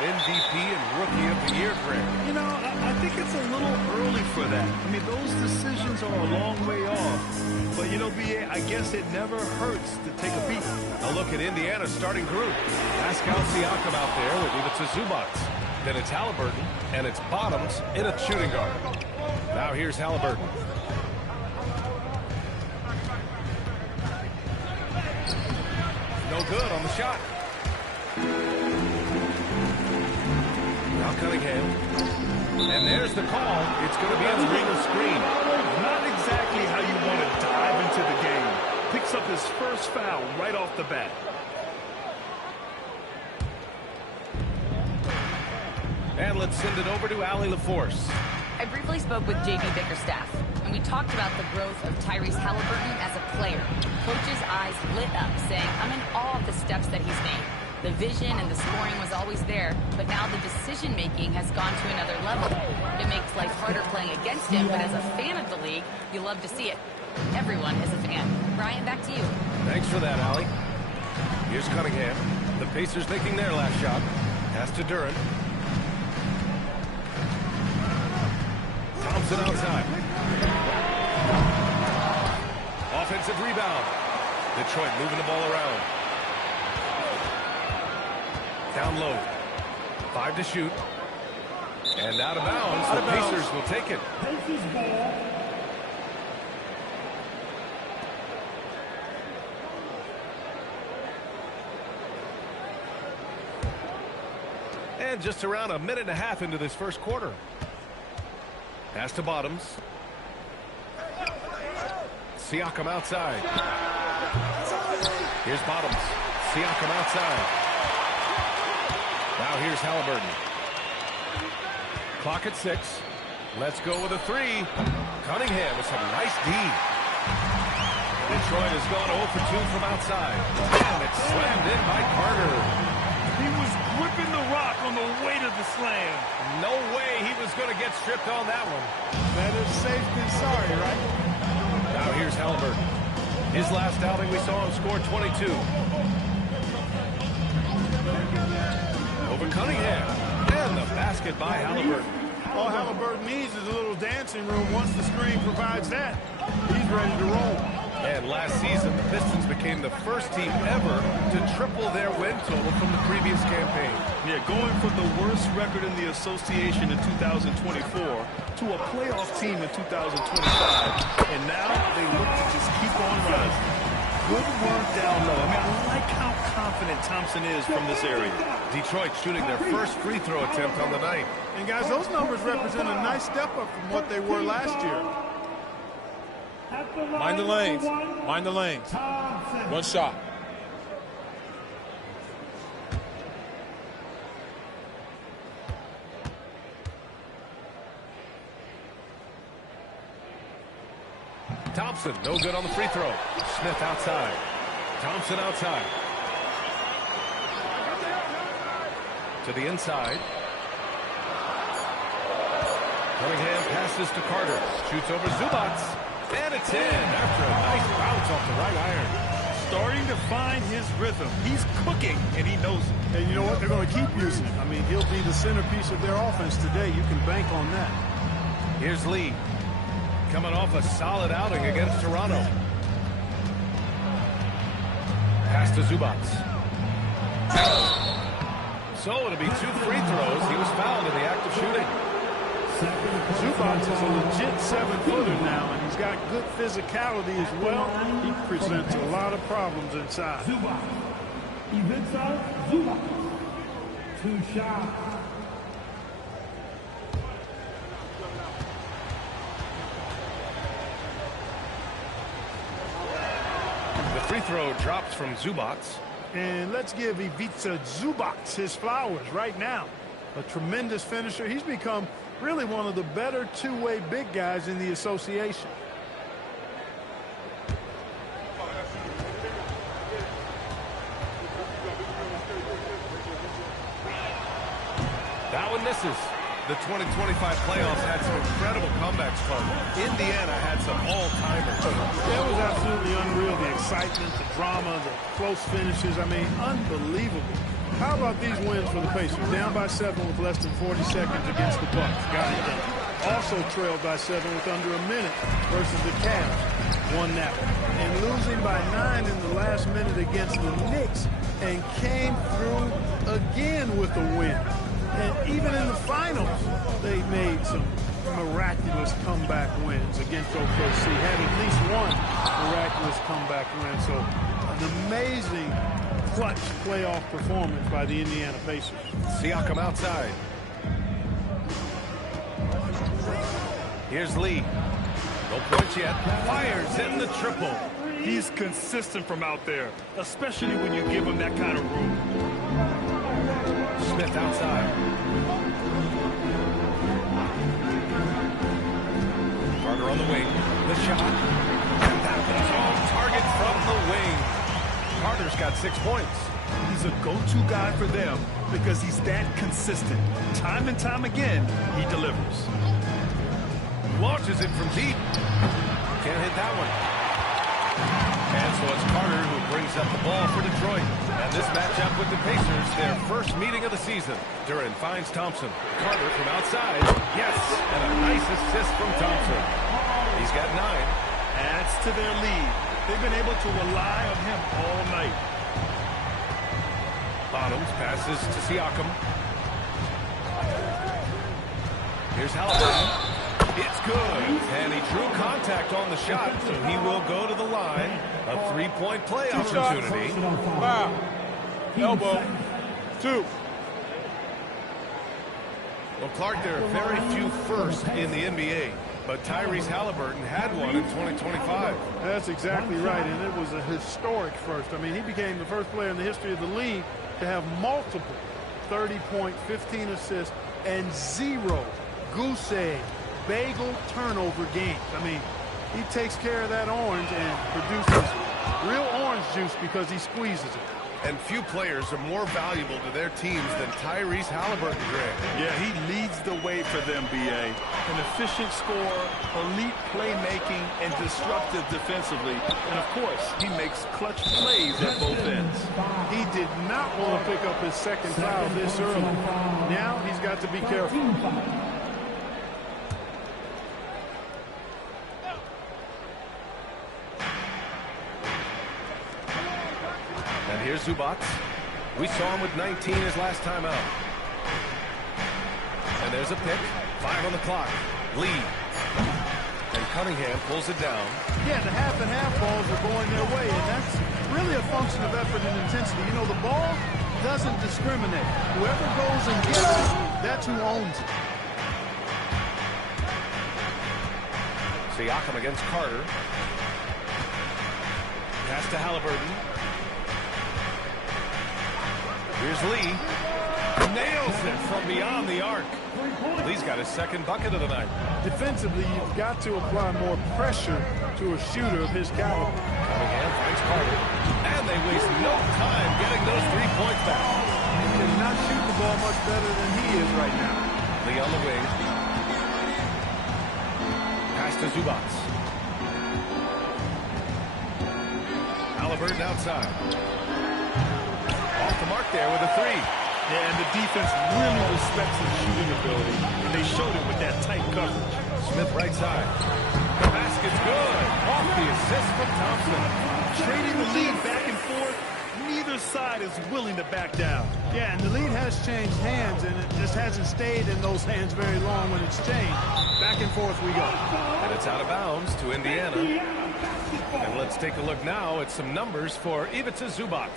an MVP and Rookie of the Year grade. You know, I think it's a little early for that. I mean, those decisions are a long way off. But, you know, B.A., I guess it never hurts to take a peek. A look at Indiana's starting group. Pascal Siakam out there. We leave it to Zubac. Then it's Halliburton, and it's Bottoms in a shooting guard. Now here's Halliburton. No good on the shot. Now Cunningham. And there's the call. It's going to be a legal screen. Not exactly how you want to dive into the game. Picks up his first foul right off the bat. And let's send it over to Allie LaForce. I briefly spoke with J.B. Bickerstaff, and we talked about the growth of Tyrese Halliburton as a player. Coach's eyes lit up, saying, I'm in awe of the steps that he's made. The vision and the scoring was always there, but now the decision-making has gone to another level. It makes life harder playing against him, but as a fan of the league, you love to see it. Everyone is a fan. Brian, back to you. Thanks for that, Allie. Here's Cunningham. The Pacers making their last shot. Pass to Duren. Thompson outside. Offensive rebound. Detroit moving the ball around. Down low. 5 to shoot. And out of bounds. The Pacers will take it. And just around a minute and a half into this first quarter. Pass to Bottoms. Siakam outside. Here's Bottoms. Siakam outside. Now here's Halliburton. Clock at 6. Let's go with a 3. Cunningham with some nice D. Detroit has gone 0 for 2 from outside. And it's slammed in by Carter. He was gripping the rock on the weight of the slam. No way he was going to get stripped on that one. Better safe than sorry, right? Now here's Halliburton. His last outing, we saw him score 22. Over Cunningham. And the basket by Halliburton. All Halliburton needs is a little dancing room. Once the screen provides that, he's ready to roll. And last season, the Pistons became the first team ever to triple their win total from the previous campaign. Yeah, going from the worst record in the association in 2024 to a playoff team in 2025. And now they look to just keep on rising. Good work down low. I mean, I like how confident Thompson is from this area. Detroit shooting their first free throw attempt on the night. And guys, those numbers represent a nice step up from what they were last year. Mind the lanes. Mind the lanes. One shot. Thompson, no good on the free throw. Smith outside. Thompson outside. To the inside. Cunningham passes to Carter. Shoots over Zubac. And it's in after a nice bounce off the right iron. Starting to find his rhythm. He's cooking, and he knows it. And you know what? They're going to keep using it. I mean, he'll be the centerpiece of their offense today. You can bank on that. Here's Lee. Coming off a solid outing against Toronto. Pass to Zubac. So it'll be 2 free throws. He was fouled in the act of shooting. Zubac is a legit 7-footer now, and he's got good physicality as well. He presents a lot of problems inside. Zubac. Ivica Zubac. 2 shots. The free throw drops from Zubac. And let's give Ivica Zubac his flowers right now. A tremendous finisher. He's become really one of the better two-way big guys in the association. That one misses. The 2025 playoffs had some incredible comebacks from. Indiana had some all-timers. That was absolutely unreal. The excitement, the drama, the close finishes. I mean, unbelievable. How about these wins for the Pacers? Down by 7 with less than 40 seconds against the Bucks. Got it done. Also trailed by 7 with under a minute versus the Cavs. Won that one. And losing by 9 in the last minute against the Knicks and came through again with a win. And even in the finals, they made some miraculous comeback wins against OKC. Had at least one miraculous comeback win. So an amazing clutch playoff performance by the Indiana Pacers. Siakam outside. Here's Lee. No points yet. Fires in the triple. He's consistent from out there, especially when you give him that kind of room. Smith outside. Carter on the wing. The shot. And that was on target from the wing. Carter's got 6 points. He's a go-to guy for them because he's that consistent. Time and time again, he delivers. Launches it from deep. Can't hit that one. And so it's Carter who brings up the ball for Detroit. And this matchup with the Pacers, their first meeting of the season. Duran finds Thompson. Carter from outside. Yes! And a nice assist from Thompson. He's got 9. Adds to their lead. They've been able to rely on him all night. Bottoms passes to Siakam. Here's Halliburton. It's good. And he drew contact on the shot, so he will go to the line. A three-point play opportunity. Foul. Elbow. 2. Well, Clark, there are very few firsts in the NBA. But Tyrese Halliburton had one in 2025. That's exactly right, and it was a historic first. I mean, he became the first player in the history of the league to have multiple 30-point, 15 assists, and 0 goose egg, bagel turnover games. I mean, he takes care of that orange and produces real orange juice because he squeezes it. And few players are more valuable to their teams than Tyrese Halliburton, Greg. Yeah, he leads the way for them, B.A. An efficient scorer, elite playmaking, and disruptive defensively. And, of course, he makes clutch plays at both ends. He did not want to pick up his second foul this early. Now he's got to be careful. And here's Zubac. We saw him with 19 his last time out. And there's a pick. 5 on the clock. Lee. And Cunningham pulls it down. Yeah, the half and half balls are going their way, and that's really a function of effort and intensity. You know, the ball doesn't discriminate. Whoever goes and gets it, that's who owns it. Siakam against Carter. Pass to Halliburton. Here's Lee. Nails it from beyond the arc. Lee's got his second bucket of the night. Defensively, you've got to apply more pressure to a shooter of his caliber. Cunningham finds Carter. And they waste no time getting those 3 points back. He cannot shoot the ball much better than he is right now. Lee on the wing. Pass to Zubac. Halliburton outside. Off the mark there with a 3. Yeah, and the defense really respects his shooting ability, and they showed it with that tight coverage. Smith right side. The basket's good. Off the assist from Thompson. Trading the lead back and forth, neither side is willing to back down. Yeah, and the lead has changed hands, and it just hasn't stayed in those hands very long when it's changed. Back and forth we go. And it's out of bounds to Indiana. And let's take a look now at some numbers for Ivica Zubac.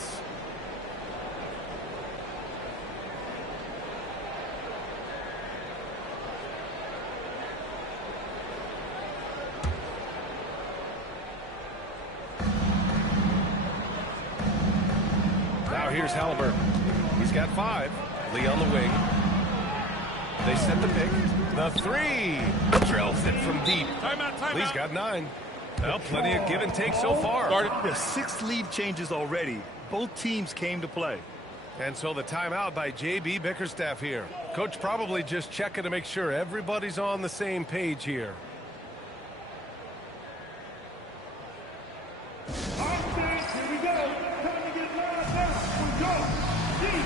Now here's Halliburton. He's got 5. Lee on the wing. They set the pick. The 3. Drills it from deep. Timeout. Lee's got 9. Well, plenty of give and take so far. There's 6 lead changes already. Both teams came to play. And so the timeout by J.B. Bickerstaff here. Coach probably just checking to make sure everybody's on the same page here. Offense, here we go. Time to get lined up. We go. Deep.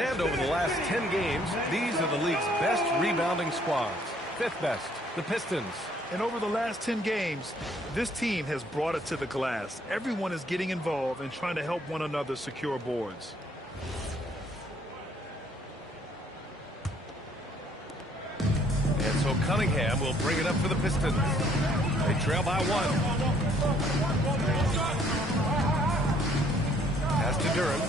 And over the last 10 games, these are the league's best rebounding squads. 5th best, the Pistons. And over the last 10 games, this team has brought it to the glass. Everyone is getting involved and trying to help one another secure boards. And so Cunningham will bring it up for the Pistons. They trail by 1. Pass to Durham.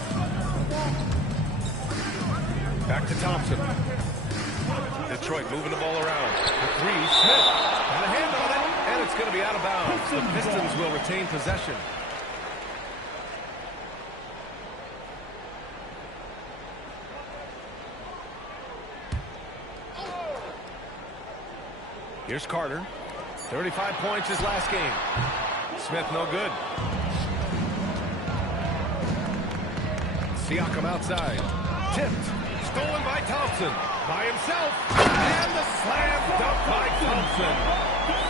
Back to Thompson. Detroit moving the ball around. The 3, Smith. And a hand on it. And it's going to be out of bounds. The Pistons will retain possession. Here's Carter. 35 points his last game. Smith no good. Siakam outside. Tipped. Stolen by Thompson. By himself. And the slam dunk by Thompson.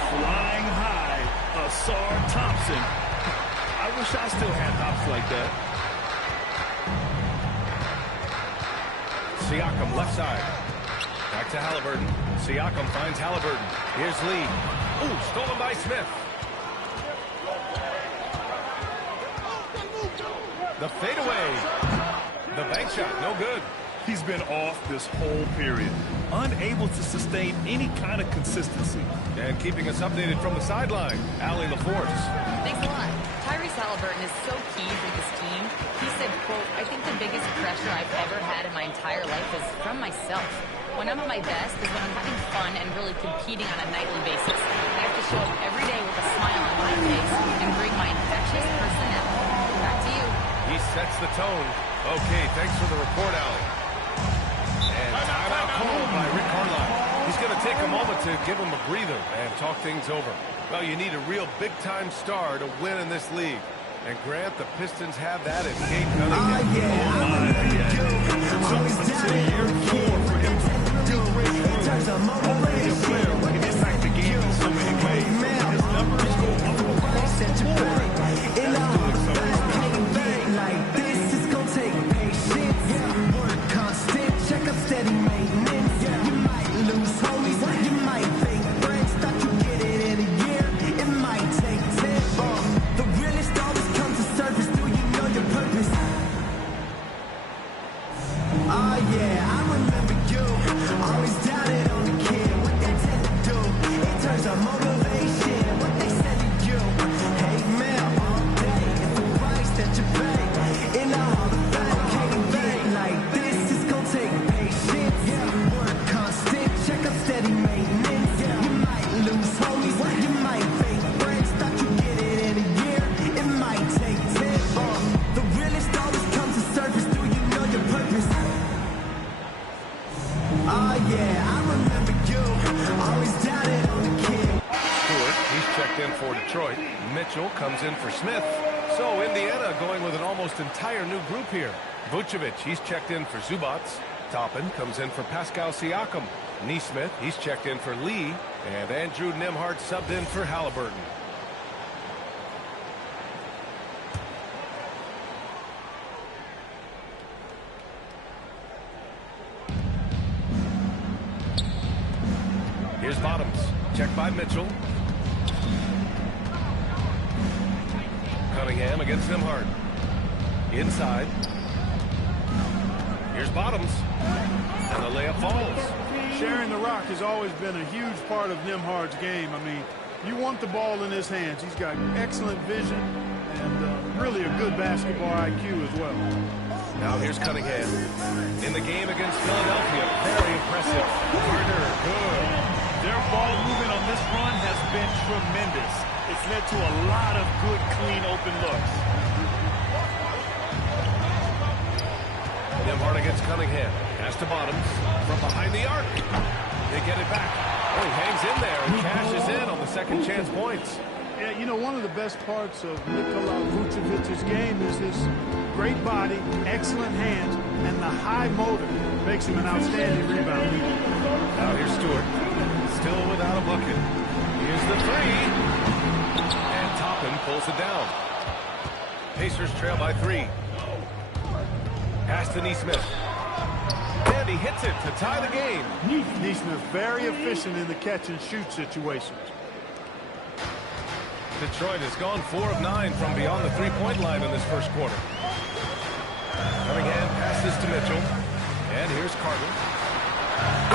Flying high, Ausar Thompson. I wish I still had hops like that. Siakam left side. Back to Halliburton. Siakam finds Halliburton. Here's Lee. Ooh, stolen by Smith. The fadeaway. The bank shot, no good. He's been off this whole period. Unable to sustain any kind of consistency. And keeping us updated from the sideline, Allie LaForce. Thanks a lot. Tyrese Halliburton is so key for this team. He said, quote, "I think the biggest pressure I've ever had in my entire life is from myself. When I'm at my best is when I'm having fun and really competing on a nightly basis. I have to show up every day with a smile on my face and bring my infectious personality." Back to you. He sets the tone. Okay, thanks for the report, Allie. And timeout called by Rick Carlisle. He's going to take a moment to give him a breather and talk things over. Well, you need a real big-time star to win in this league. And Grant, the Pistons have that in Cade Cunningham. Until year 4 for him to really break through. Already a player who can impact the game in so many ways. His numbers go up across the board. And that's doing something. Like this is gonna take patience. Work constant, check up steady maintenance. You might lose homies, you might fake friends. Thought you get it in a year, it might take 10. The realest always comes to surface. Do you know your purpose? Oh yeah, I remember you. Always doubted on the kid, what they tend to do. In terms of motivation, what they said to you. Hate mail all day, it's the price that you pay. In the Hall of Fame, can't get like this. It's gonna take patience. Work constant, check up steady maintenance. You might lose homies, you might fake friends. Thought you get it in a year, it might take 10. The realest always comes to surface. Do you know your purpose? Oh yeah, I remember you. Always doubted on the kid. Stewart, he's checked in for Detroit. Mitchell comes in for Smith. So Indiana going with an almost entire new group here. Vucevic, he's checked in for Zubac. Toppin comes in for Pascal Siakam. Nesmith, he's checked in for Lee. And Andrew Nembhard subbed in for Halliburton. Here's Bottoms. Checked by Mitchell. Cunningham against Nembhard. Inside. Here's Bottoms. And the layup falls. Sharing the rock has always been a huge part of Nembhard's game. I mean, you want the ball in his hands. He's got excellent vision and really a good basketball IQ as well. Now here's Cunningham. In the game against Philadelphia, very impressive. Carter, good. Their ball movement on this run has been tremendous. It's led to a lot of good, clean, open looks. Nembhard against Cunningham. Pass to Bottoms. From behind the arc. They get it back. Oh, he hangs in there and cashes in on the second chance points. Yeah, you know, one of the best parts of Nikola Vucevic's game is his great body, excellent hands, and the high motor makes him an outstanding rebounder. Now here's Stewart. Still without a bucket. Here's the 3. And Toppin pulls it down. Pacers trail by 3. Pass to Nesmith. he hits it to tie the game. Neesmith very efficient in the catch-and-shoot situations. Detroit has gone 4 of 9 from beyond the three-point line in this first quarter. Cunningham passes to Mitchell. And here's Carter.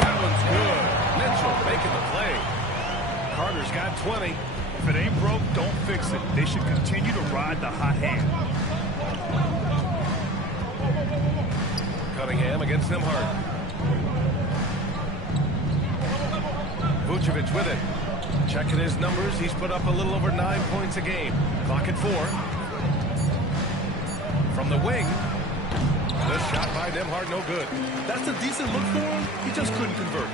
That one's good. Mitchell making the play. Carter's got 20. If it ain't broke, don't fix it. They should continue to ride the hot hand. Cunningham against Nembhard. Vucevic with it. Checking his numbers, he's put up a little over 9 points a game. Clock at 4. From the wing. The shot by Nembhard, no good. That's a decent look for him. He just couldn't convert.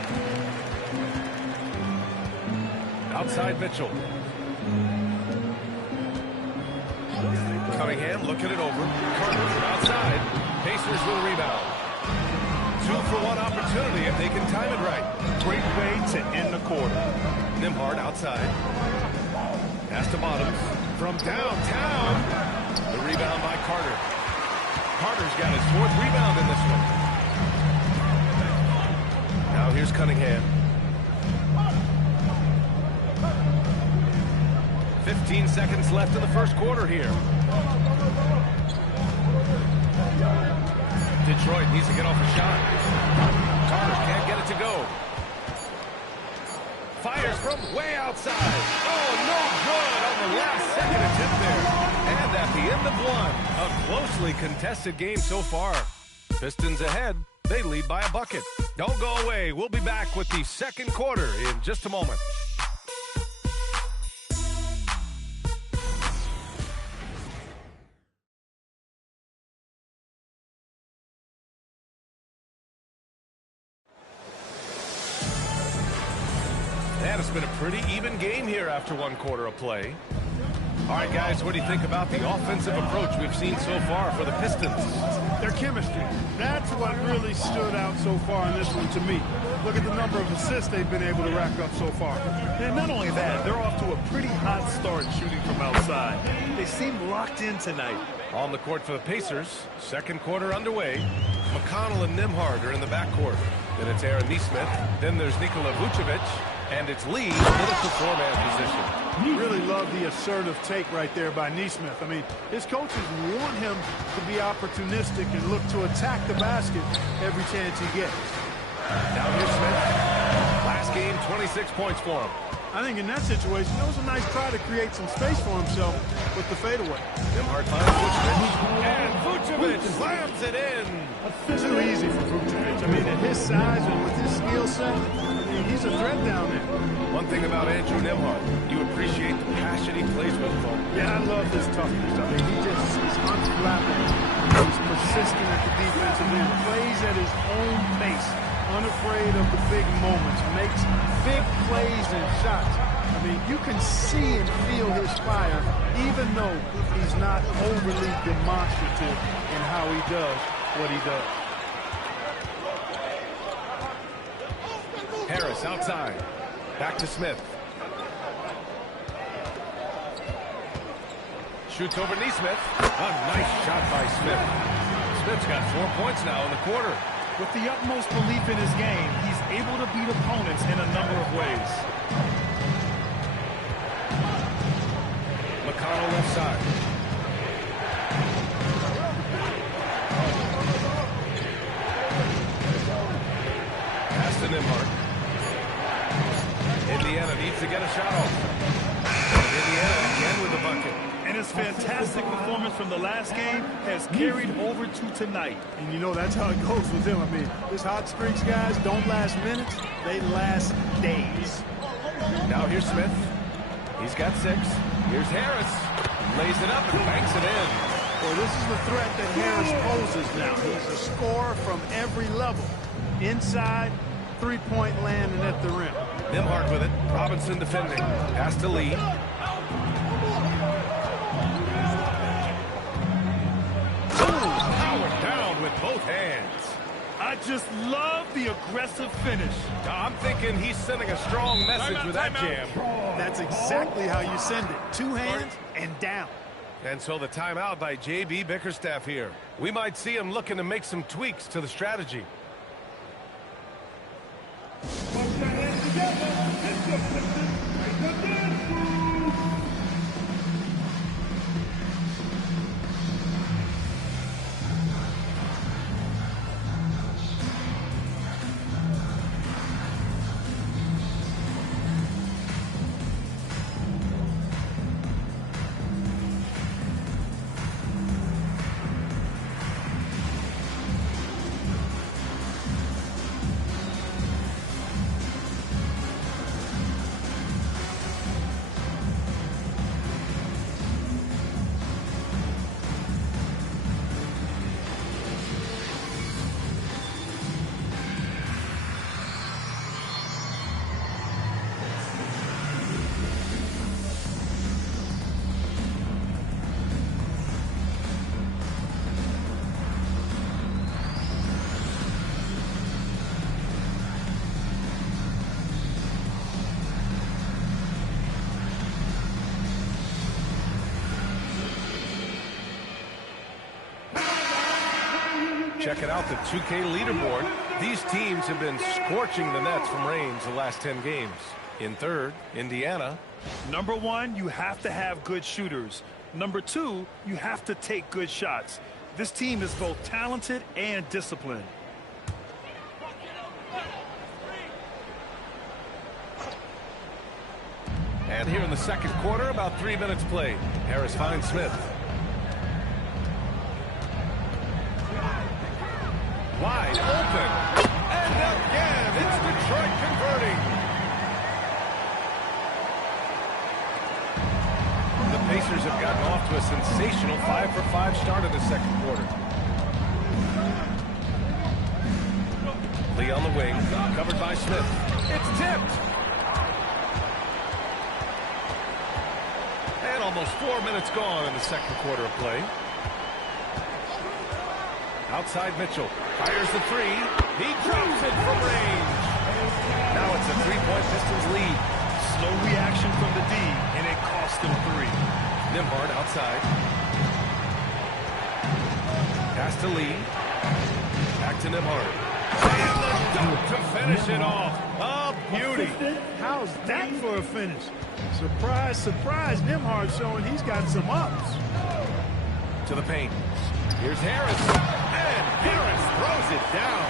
Outside Mitchell. Cunningham looking it over. Carter from outside. Pacers will rebound. 2-for-1 opportunity if they can time it right. Great way to end the quarter. Nembhard outside. Pass to Bottoms. From downtown. The rebound by Carter. Carter's got his 4th rebound in this one. Now here's Cunningham. 15 seconds left in the first quarter here. Detroit needs to get off a shot. Carter can't get it to go. Fires from way outside. Oh, no good on the last second attempt there. And at the end of one, a closely contested game so far. Pistons ahead. They lead by a bucket. Don't go away. We'll be back with the second quarter in just a moment. And it's been a pretty even game here after 1 quarter of play. All right, guys, what do you think about the offensive approach we've seen so far for the Pistons? Their chemistry. That's what really stood out so far in this one to me. Look at the number of assists they've been able to rack up so far. And not only that, they're off to a pretty hot start shooting from outside. They seem locked in tonight. On the court for the Pacers, second quarter underway. McConnell and Nembhard are in the backcourt. Then it's Aaron Neesmith. Then there's Nikola Vucevic. And it's Lee in a 4-man position. Really love the assertive take right there by Neesmith. I mean, his coaches want him to be opportunistic and look to attack the basket every chance he gets. Now here's Smith. Last game, 26 points for him. I think in that situation, it was a nice try to create some space for himself with the fadeaway. Nembhard finds Vucevic. And Vucevic slams it in. Too easy for Vucevic. I mean, at his size and with his skill set, he's a threat down there. One thing about Andrew Nembhard, you appreciate the passion he plays with, folks. Yeah, I love his toughness. I mean, he's unflappable. He's persistent at the defensive end, plays at his own pace, unafraid of the big moments, makes big plays and shots. I mean, you can see and feel his fire, even though he's not overly demonstrative in how he does what he does. Harris outside. Back to Smith. Shoots over Neesmith. A nice shot by Smith. Smith's got 4 points now in the quarter. With the utmost belief in his game, he's able to beat opponents in a number of ways. McConnell left side. Pass to Nembhard. Indiana needs to get a shot off. Indiana again with a bucket. And his fantastic performance from the last game has carried over to tonight. And you know that's how it goes with him. I mean, his hot streaks, guys, don't last minutes. They last days. Now here's Smith. He's got 6. Here's Harris. Lays it up and banks it in. Well, this is the threat that Harris poses now. He's a scorer from every level. Inside, three-point land, and at the rim. Nembhard with it. Robinson defending. Pass to Lee. Powered down with both hands. I just love the aggressive finish. I'm thinking he's sending a strong message with that jam. That's exactly how you send it. 2 hands and down. And so the timeout by J.B. Bickerstaff here. We might see him looking to make some tweaks to the strategy. Checking out the 2K leaderboard. These teams have been scorching the Nets from Reigns the last 10 games. In third, Indiana. Number one, you have to have good shooters. Number two, you have to take good shots. This team is both talented and disciplined. And here in the second quarter, about 3 minutes played. Harris finds Smith. Wide open. And again, it's Detroit converting. The Pacers have gotten off to a sensational 5-for-5 start in the second quarter. Lee on the wing, covered by Smith. It's tipped. And almost 4 minutes gone in the second quarter of play. Outside Mitchell. Fires the three. He drops it from range. Now it's a three-point Pistons lead. Slow reaction from the D, and it cost them three. Nembhard outside. Pass to Lee. Back to Nembhard. And the dunk to finish it off. A beauty. How's that for a finish? Surprise, surprise. Nembhard showing he's got some ups. To the paint. Here's Harris. And Harris throws it down.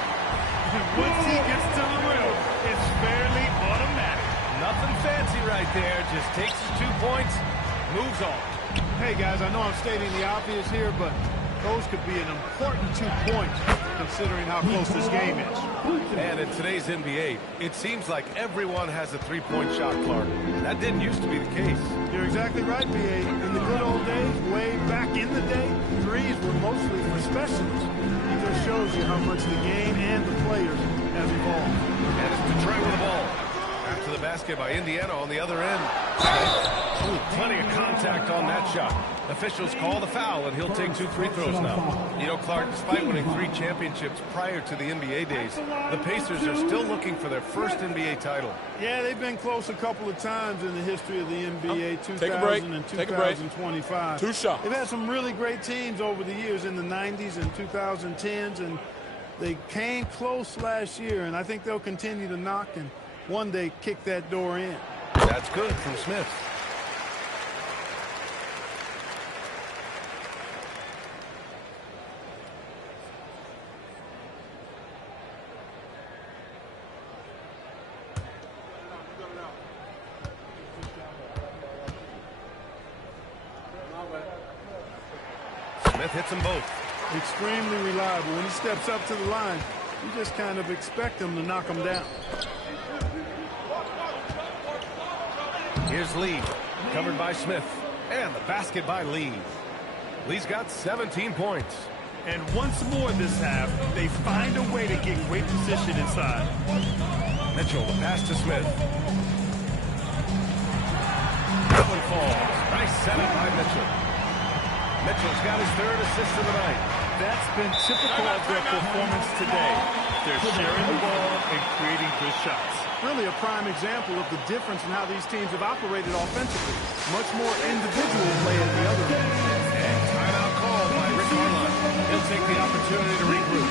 And once he gets to the rim, it's fairly automatic. Nothing fancy right there. Just takes his 2 points, moves on. Hey, guys, I know I'm stating the obvious here, but those could be an important 2 points considering how close this game is. And in today's NBA, it seems like everyone has a three-point shot, Clark. That didn't used to be the case. You're exactly right, B.A. In the good old days, way back in the day, threes were mostly for specialists. It just shows you how much the game and the players have evolved. And it's Detroit with the ball. Back to the basket by Indiana on the other end. Ooh, plenty of contact on that shot. Officials call the foul, and he'll take 2 free throws now. You know, Clark, despite winning 3 championships prior to the NBA days, the Pacers are still looking for their first NBA title. Yeah, they've been close a couple of times in the history of the NBA, 2000 and 2025. 2 shots. They've had some really great teams over the years in the 90s and 2010s, and they came close last year, and I think they'll continue to knock and one day kick that door in. That's good from Smith. Smith hits them both. Extremely reliable. When he steps up to the line, you just kind of expect him to knock him down. Here's Lee, covered by Smith, and the basket by Lee. Lee's got 17 points. And once more this half, they find a way to get great position inside. Mitchell, the pass to Smith. That one falls. Nice setup by Mitchell. Mitchell's got his 3rd assist of the night. That's been typical of their performance today. They're sharing the ball and creating good shots. Really a prime example of the difference in how these teams have operated offensively. Much more individual play at the other end. And timeout called by Rick Carlisle. He'll take the opportunity to regroup.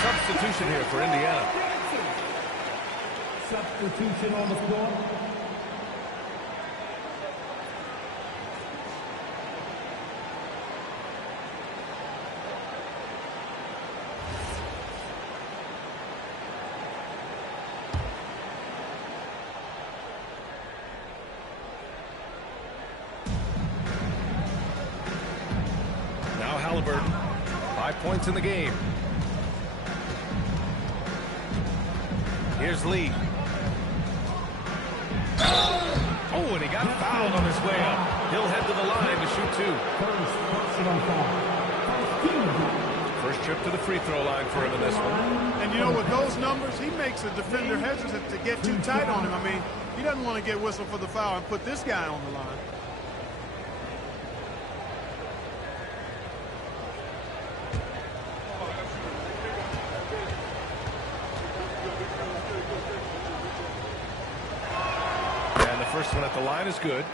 Substitution here for Indiana. Substitution on the floor. Now Halliburton, 5 points in the game. Here's Lee. Oh, and he got fouled on his way up. He'll head to the line to shoot two. First trip to the free throw line for him in this one. And you know, with those numbers, he makes a defender hesitant to get too tight on him. I mean, he doesn't want to get whistled for the foul and put this guy on the line. First one at the line is good.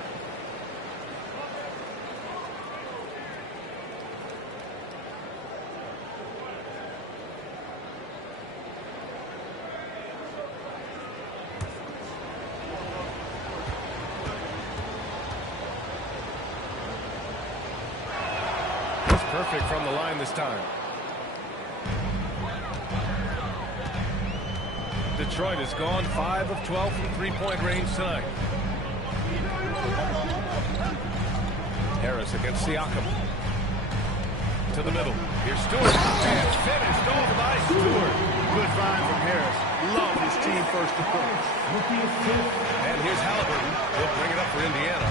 He's perfect from the line this time. Detroit has gone 5 of 12 from three-point range tonight. Harris against Siakam. To the middle. Here's Stewart. And finished off by Stewart. Good find from Harris. Love his team-first approach. And here's Halliburton. He'll bring it up for Indiana.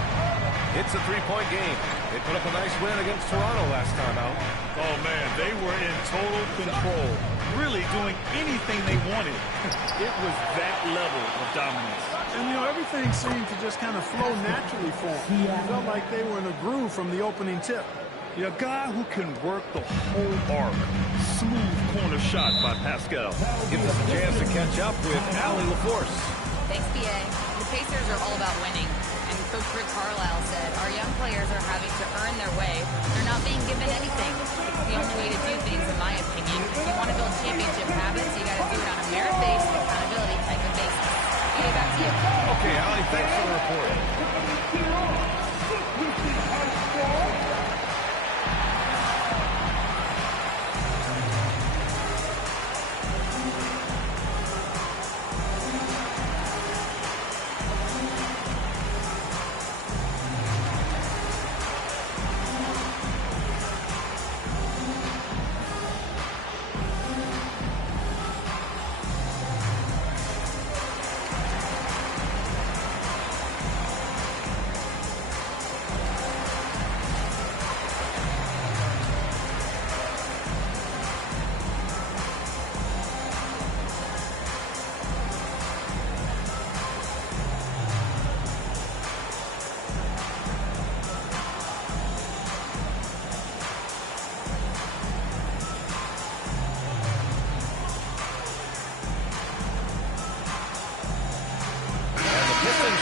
It's a three-point game. They put up a nice win against Toronto last time out. Oh, man, they were in total control. Really doing anything they wanted. It was that level of dominance. And, you know, everything seemed to just kind of flow naturally for them. It felt like they were in a groove from the opening tip. A guy who can work the whole arc. Smooth corner shot by Pascal. Gives us a chance to catch up with Allie LaForce. Thanks, B.A. The Pacers are all about winning. And Coach Rick Carlisle said, our young players are having to earn their way. They're not being given anything. It's the only way to do things, in my opinion. If you want to build championship habits, you got to do it on a merit-based, accountability type of basis. B.A., back to you. Okay, Allie, thanks for the report.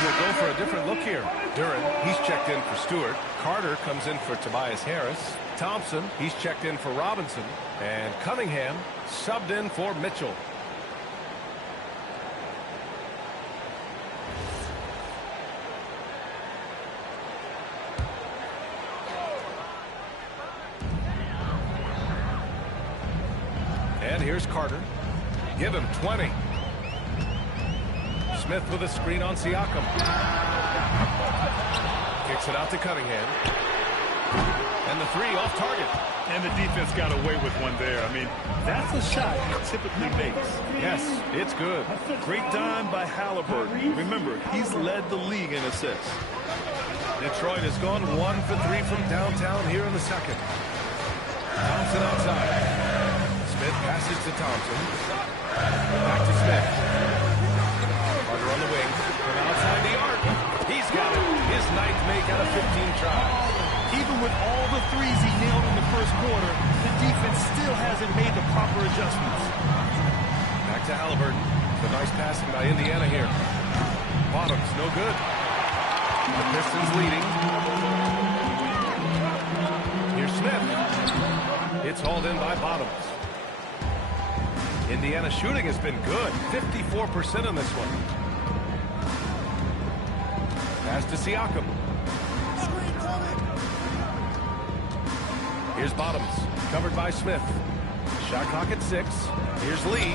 Will go for a different look here. Duren, he's checked in for Stewart. Carter comes in for Tobias Harris. Thompson, he's checked in for Robinson. And Cunningham subbed in for Mitchell. And here's Carter. Give him 20. Smith with a screen on Siakam. Kicks it out to Cunningham. And the three off target. And the defense got away with one there. I mean, that's a shot he typically makes. Yes, it's good. Great dime by Halliburton. Remember, he's led the league in assists. Detroit has gone 1 for 3 from downtown here in the second. Thompson outside. Smith passes to Thompson. Back to Smith. Carter on the wing. From outside the arc. He's got it. His ninth make out of 15 tries. Even with all the threes he nailed in the first quarter, the defense still hasn't made the proper adjustments. Back to Halliburton. The nice passing by Indiana here. Bottoms, no good. The Pistons leading. Here's Smith. It's hauled in by Bottoms. Indiana shooting has been good. 54% on this one. Pass to Siakam. Here's Bottoms, covered by Smith. Shot clock at 6. Here's Lee.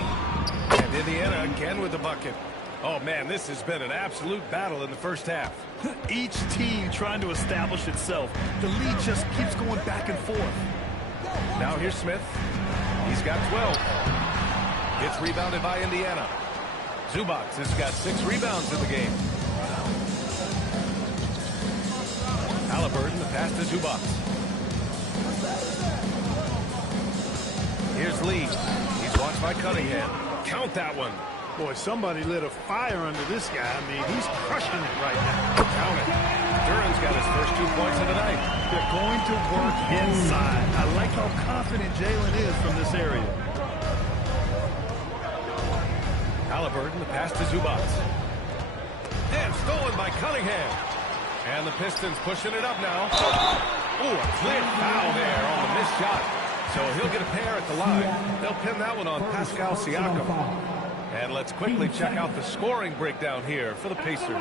And Indiana again with the bucket. Oh, man, this has been an absolute battle in the first half. Each team trying to establish itself. The lead just keeps going back and forth. Now here's Smith. He's got 12. It's rebounded by Indiana. Zubac has got 6 rebounds in the game. Halliburton, the pass to Zubac. Here's Lee. He's watched by Cunningham. Count that one. Boy, somebody lit a fire under this guy. I mean, he's crushing it right now. Count it. Duran's got his first 2 points of the night. They're going to work inside. I like how confident Jalen is from this area. Halliburton, the pass to Zubac. And stolen by Cunningham. And the Pistons pushing it up now. Ooh, a clear foul there on the missed shot. So he'll get a pair at the line. They'll pin that one on Pascal Siakam. And let's quickly check out the scoring breakdown here for the Pacers.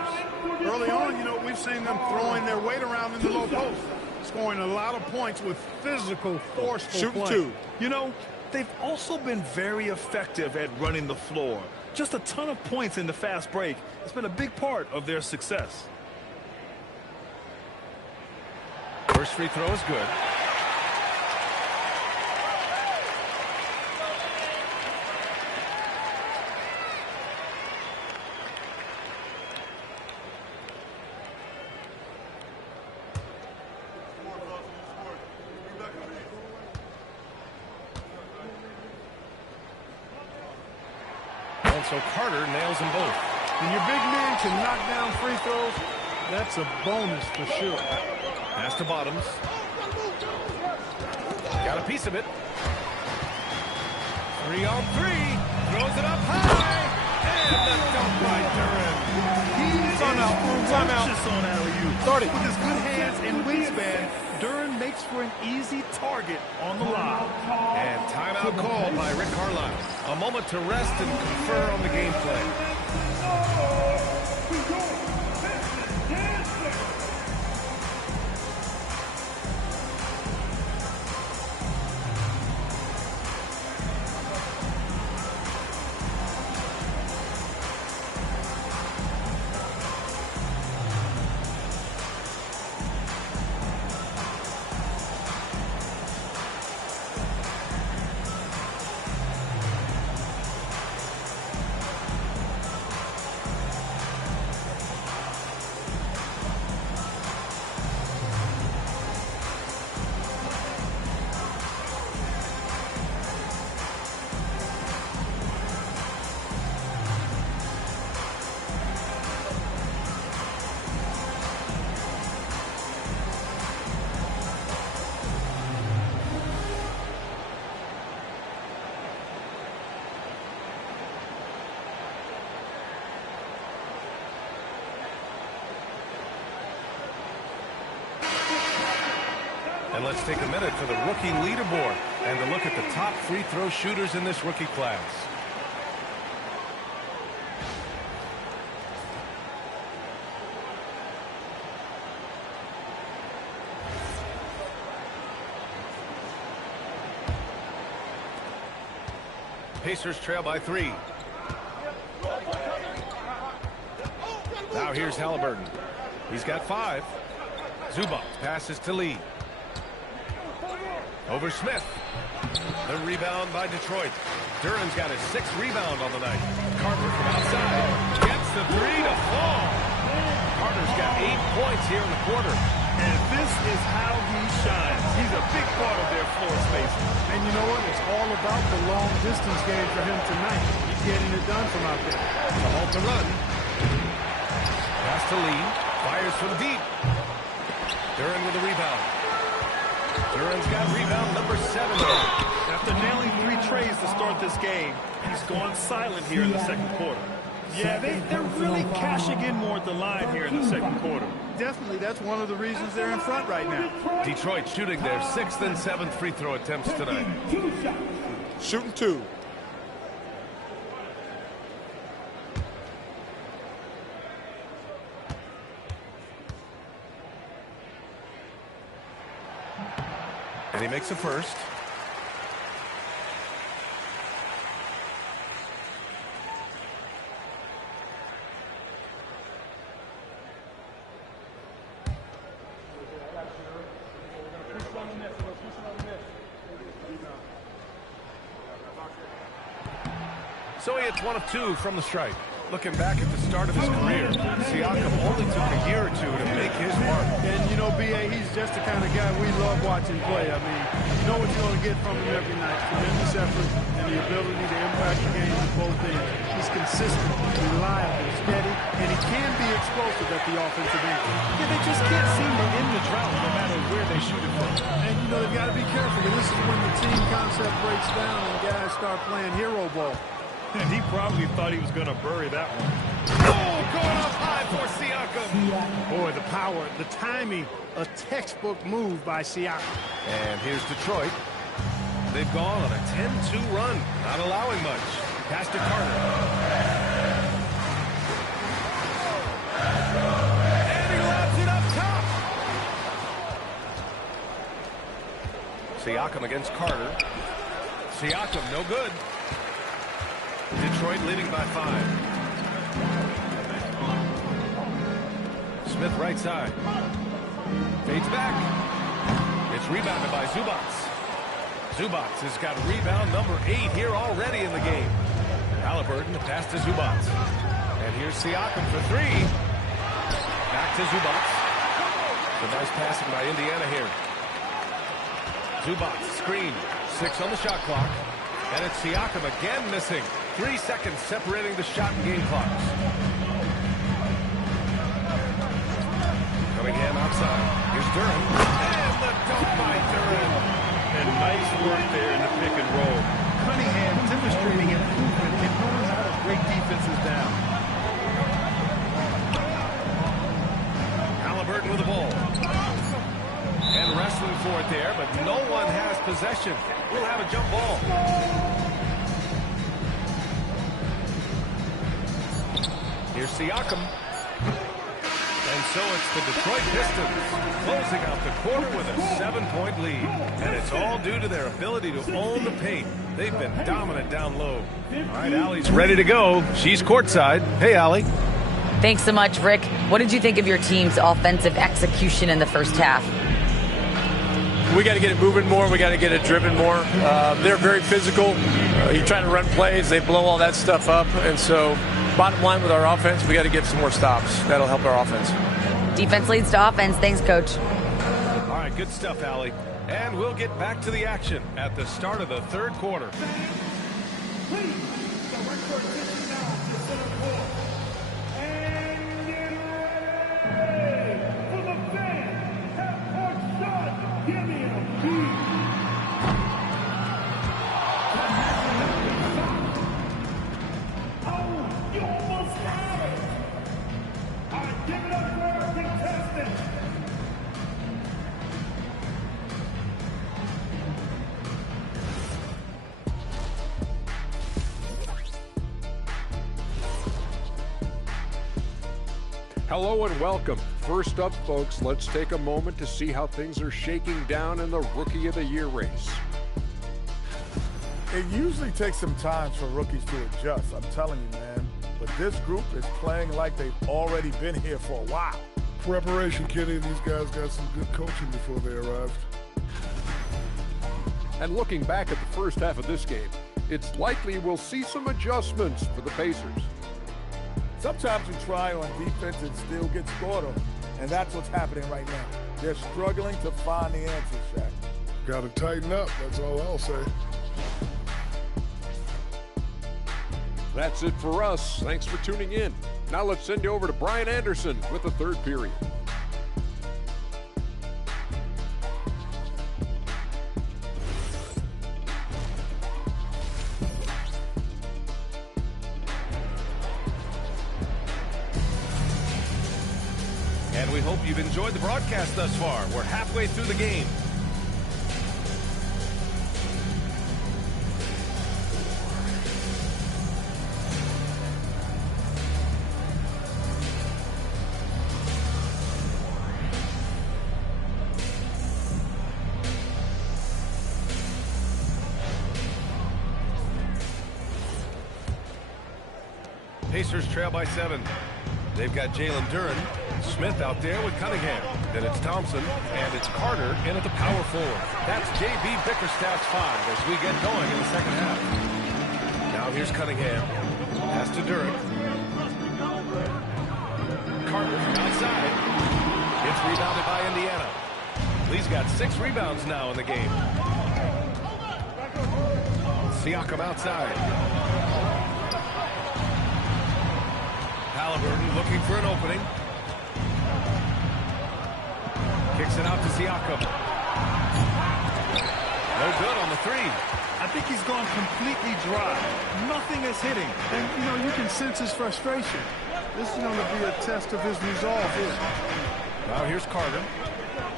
Early on, you know, we've seen them throwing their weight around in the low post, scoring a lot of points with physical, forceful play. Shooting 2. You know, they've also been very effective at running the floor. Just a ton of points in the fast break. It's been a big part of their success. First free throw is good. So Carter nails them both. When your big man can knock down free throws, that's a bonus for sure. Pass to Bottoms. Got a piece of it. 3 on 3. Throws it up high. And the dunk by Duran. He's ferocious on alley-oop. With his good hands and wingspan, Duran makes for an easy target on the lob. And timeout called by Rick Carlisle. A moment to rest and confer on the gameplay. And let's take a minute for the rookie leaderboard and to look at the top free throw shooters in this rookie class. Pacers trail by 3. Now here's Halliburton. He's got 5. Zubac passes to Lee. Over Smith. The rebound by Detroit. Duran's got his 6th rebound on the night. Carter from outside gets the 3 to fall. Carter's got 8 points here in the quarter. And this is how he shines. He's a big part of their floor space. And you know what? It's all about the long distance game for him tonight. He's getting it done from out there. To halt the run. Pass to Lee. Fires from deep. Duran with the rebound. Duran's got rebound number 7. After nailing 3 trays to start this game, he's gone silent here in the second quarter. Yeah, they're really cashing in more at the line here in the second quarter. Definitely, that's one of the reasons they're in front right now. Detroit shooting their 6th and 7th free throw attempts tonight. Shooting 2. And he makes a first. So he hits 1 of 2 from the stripe. Looking back at the start of his career, Siakam only took a year or 2 to make his mark. And, you know, B.A., he's just the kind of guy we love watching play. I mean, you know what you're going to get from him every night. Tremendous effort and the ability to impact the game at both ends. He's consistent, reliable, steady, and he can be explosive at the offensive end. Yeah, they just can't seem to end the drought no matter where they shoot it from. And, you know, they've got to be careful. This is when the team concept breaks down and guys start playing hero ball. And he probably thought he was going to bury that one. Oh, going up high for Siakam. Boy, the power, the timing, a textbook move by Siakam. And here's Detroit. They've gone on a 10-2 run, not allowing much. Pass to Carter. And he lobs it up top. Siakam against Carter. Siakam, no good. Detroit leading by 5. Smith right side. Fades back. It's rebounded by Zubac. Zubac has got rebound number 8 here already in the game. Halliburton, the pass to Zubac. And here's Siakam for 3. Back to Zubac. The nice passing by Indiana here. Zubac, screen. 6 on the shot clock. And it's Siakam again missing. 3 seconds separating the shot and game clocks. Cunningham outside. Here's Duran. And the dunk by Duran. And nice work there in the pick and roll. Cunningham demonstrating improvement in knowing how to break defenses down. Halliburton with the ball. And wrestling for it there, but no one has possession. We'll have a jump ball. Here's Siakam. And so it's the Detroit Pistons closing out the quarter with a 7-point lead. And it's all due to their ability to own the paint. They've been dominant down low. All right, Allie's ready to go. She's courtside. Hey, Allie. Thanks so much, Rick. What did you think of your team's offensive execution in the first half? We got to get it moving more. We got to get it driven more. They're very physical. You're trying to run plays. They blow all that stuff up. And so bottom line with our offense, we got to get some more stops. That'll help our offense. Defense leads to offense. Thanks, Coach. All right, good stuff, Allie. And we'll get back to the action at the start of the third quarter. Hello and welcome. First up, folks, let's take a moment to see how things are shaking down in the Rookie of the Year race. It usually takes some time for rookies to adjust, I'm telling you, man. But this group is playing like they've already been here for a while. Preparation, Kenny. These guys got some good coaching before they arrived. And looking back at the first half of this game, it's likely we'll see some adjustments for the Pacers. Sometimes you try on defense and still get scored on, and that's what's happening right now. They're struggling to find the answers, Shaq. Got to tighten up, that's all I'll say. That's it for us. Thanks for tuning in. Now let's send you over to Brian Anderson with the third period. And we hope you've enjoyed the broadcast thus far. We're halfway through the game. Pacers trail by 7. They've got Jalen Duren. Smith out there with Cunningham. Then it's Thompson, and it's Carter in at the power forward. That's J.B. Bickerstaff's 5 as we get going in the second half. Now here's Cunningham. Pass to Duren. Carter from outside. It's rebounded by Indiana. Lee's got 6 rebounds now in the game. Siakam outside. Halliburton looking for an opening. Kicks it out to Siakam. No good on the 3. I think he's gone completely dry. Nothing is hitting. And, you can sense his frustration. This is going to be a test of his resolve here. Now here's Carter.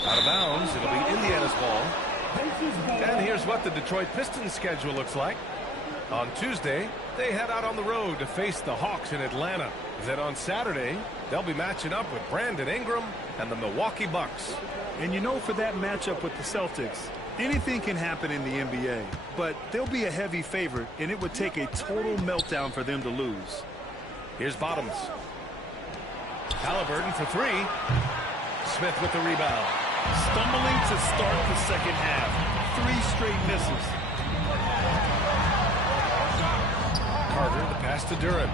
Out of bounds. It'll be Indiana's ball. And here's what the Detroit Pistons schedule looks like. On Tuesday, they head out on the road to face the Hawks in Atlanta. Then on Saturday, they'll be matching up with Brandon Ingram and the Milwaukee Bucks. And for that matchup with the Celtics, anything can happen in the NBA, but they'll be a heavy favorite, and it would take a total meltdown for them to lose. Here's Bottoms. Halliburton for 3. Smith with the rebound. Stumbling to start the second half. 3 straight misses. Carter, the pass to Duren.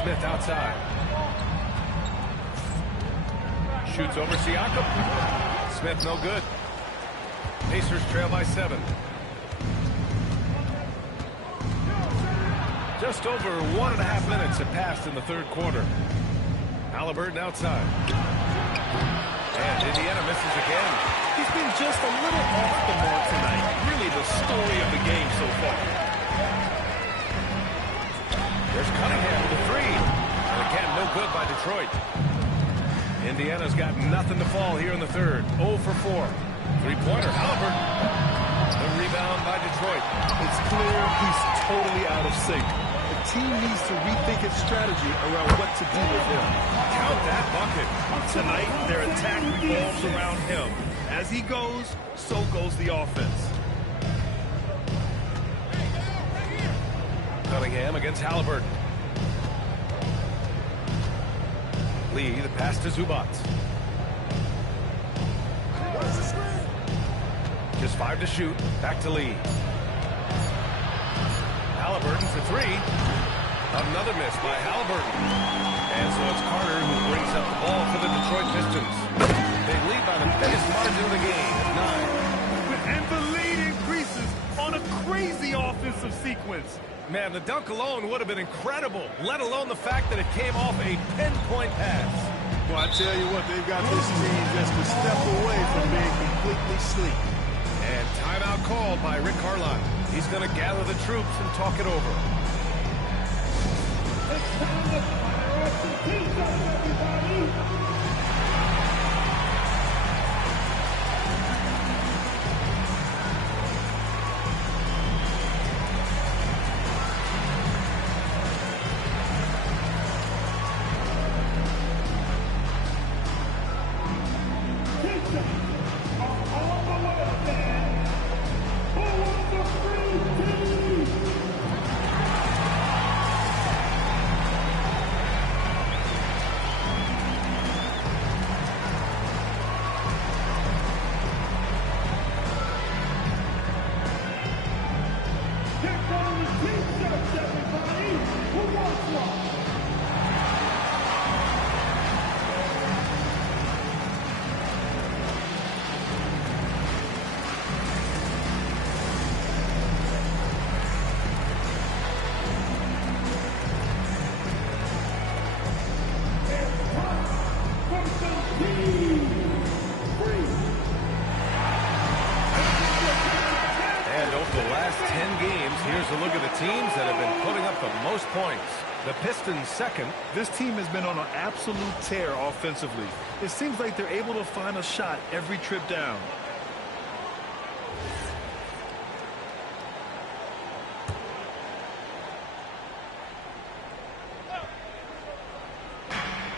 Smith outside. Shoots over Siakam. Smith no good. Pacers trail by 7. Just over 1.5 minutes have passed in the third quarter. Halliburton outside. And Indiana misses again. He's been just a little off the mark tonight. Really the story of the game so far. There's Cunningham with a 3. And again, no good by Detroit. Indiana's got nothing to fall here in the third. 0 for 4. Three-pointer, Halliburton. The rebound by Detroit. It's clear he's totally out of sync. The team needs to rethink its strategy around what to do with him. Count that bucket. Tonight, their attack revolves around him. As he goes, so goes the offense. Cunningham against Halliburton. Lee, the pass to Zubac. Just 5 to shoot. Back to Lee. Halliburton for 3. Another miss by Halliburton. And so it's Carter who brings up the ball for the Detroit Pistons. They lead by the biggest margin of the game at 9. And the lead increases on a crazy offensive sequence. Man, the dunk alone would have been incredible, let alone the fact that it came off a pinpoint pass. Well, I tell you what, they've got this team just a step away from being completely sleep. And timeout called by Rick Carlisle. He's going to gather the troops and talk it over. It's time to fire up the defense, everybody! The Pistons second. This team has been on an absolute tear offensively. It seems like they're able to find a shot every trip down.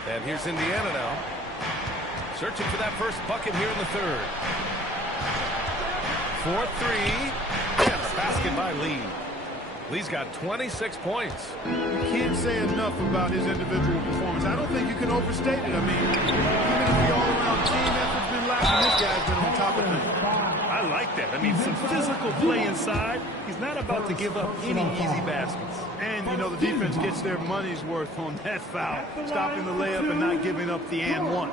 And here's Indiana now. Searching for that first bucket here in the third. 4-3. And a basket by Lee. Lee's got 26 points. You can't say enough about his individual performance. I don't think you can overstate it. I mean, even if the all-around team effort's been lacking, this guy's been on top of things. I like that. I mean, some physical play inside. He's not about to give up any easy baskets. And, you know, the defense gets their money's worth on that foul, stopping the layup and not giving up the and one.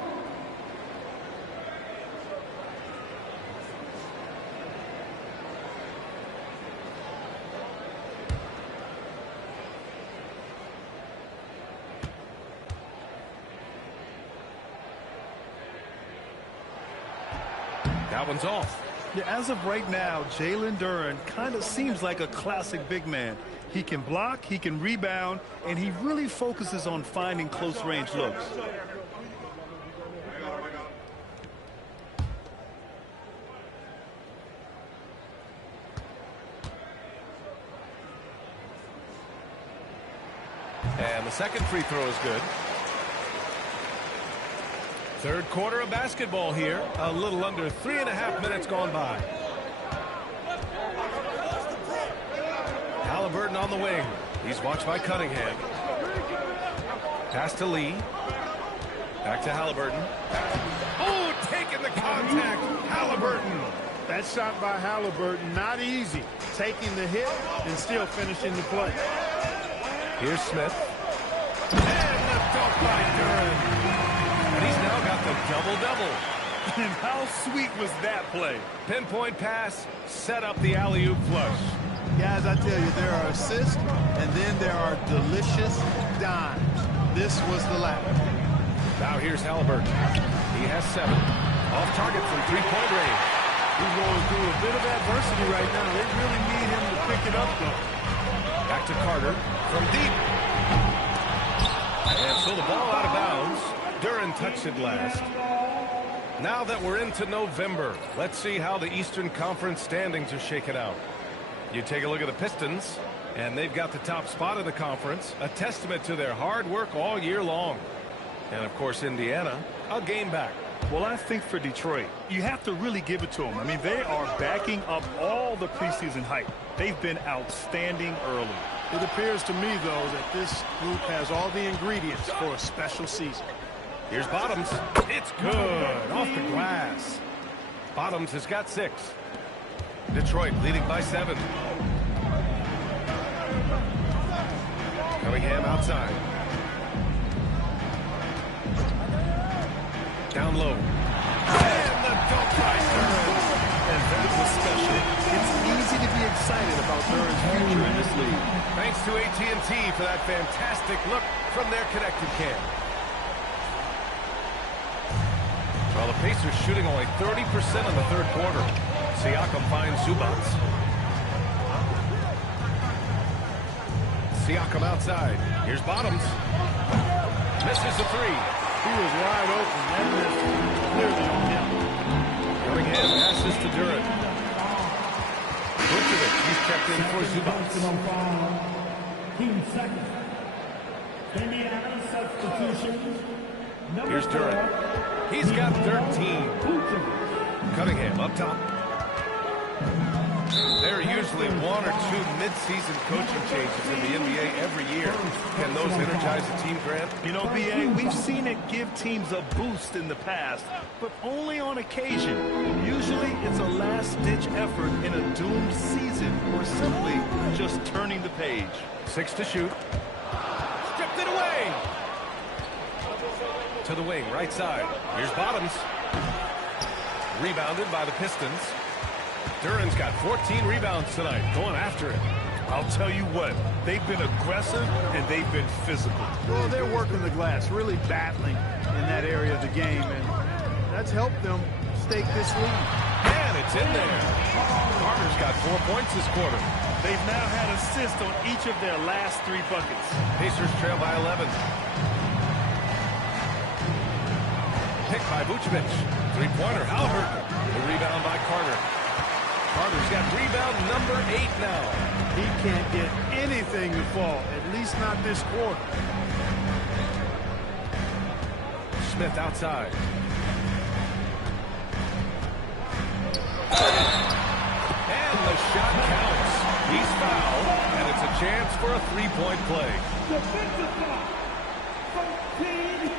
That one's off. Yeah, as of right now, Jalen Duren kind of seems like a classic big man. He can block, he can rebound, and he really focuses on finding close-range looks. And the second free throw is good. Third quarter of basketball here. A little under 3.5 minutes gone by. Halliburton on the wing. He's watched by Cunningham. Pass to Lee. Back to Halliburton. Oh, taking the contact. Halliburton. That shot by Halliburton, not easy. Taking the hit and still finishing the play. Here's Smith. And the dunk by Duren. And he's now got the double-double. And how sweet was that play? Pinpoint pass, set up the alley-oop flush. Guys, I tell you, there are assists, and then there are delicious dimes. This was the latter. Now here's Halliburton. He has 7. Off target from three-point range. He's going through a bit of adversity right now. They really need him to pick it up, though. Back to Carter from deep. And so the ball out of bounds. Duren touched it last. Now that we're into November, let's see how the Eastern Conference standings are shaken out. You take a look at the Pistons, and they've got the top spot in the conference, a testament to their hard work all year long. And, of course, Indiana, a game back. Well, I think for Detroit, you have to really give it to them. I mean, they are backing up all the preseason hype. They've been outstanding early. It appears to me, though, that this group has all the ingredients for a special season. Here's Bottoms. It's good. Off the glass. Bottoms has got 6. Detroit leading by 7. Cunningham outside. Down low. And the dunk by Duren. And that was special. It's easy to be excited about Duren's future in this league. Thanks to AT&T for that fantastic look from their connected cam. Well, the Pacers shooting only 30% in the third quarter. Siakam finds Zubac. Siakam outside. Here's Bottoms. Misses the 3. He was wide open. That missed clearly on him. Cunningham passes to Duren. Vucevic, he's checked in for Zubac. Team second. Indiana substitution. Here's Duren. He's got 13. Cunningham up top. There are usually 1 or 2 mid-season coaching changes in the NBA every year. Can those energize the team, Grant? You know, B.A., we've seen it give teams a boost in the past, but only on occasion. Usually it's a last-ditch effort in a doomed season or simply just turning the page. 6 to shoot. away. To the wing, right side. Here's Bottoms. Rebounded by the Pistons. Duran's got 14 rebounds tonight, going after it. I'll tell you what, they've been aggressive and they've been physical. Well, they're working the glass, really battling in that area of the game, and that's helped them stake this lead. And it's in there. Carter's got 4 points this quarter. They've now had assists on each of their last 3 buckets. Pacers trail by 11. Picked by Vucevic. Three-pointer, Halliburton. The rebound by Carter. Carter's got rebound number 8 now. He can't get anything to fall, at least not this quarter. Smith outside. And the shot counts. He's fouled, and it's a chance for a three-point play. Defensive foul. 13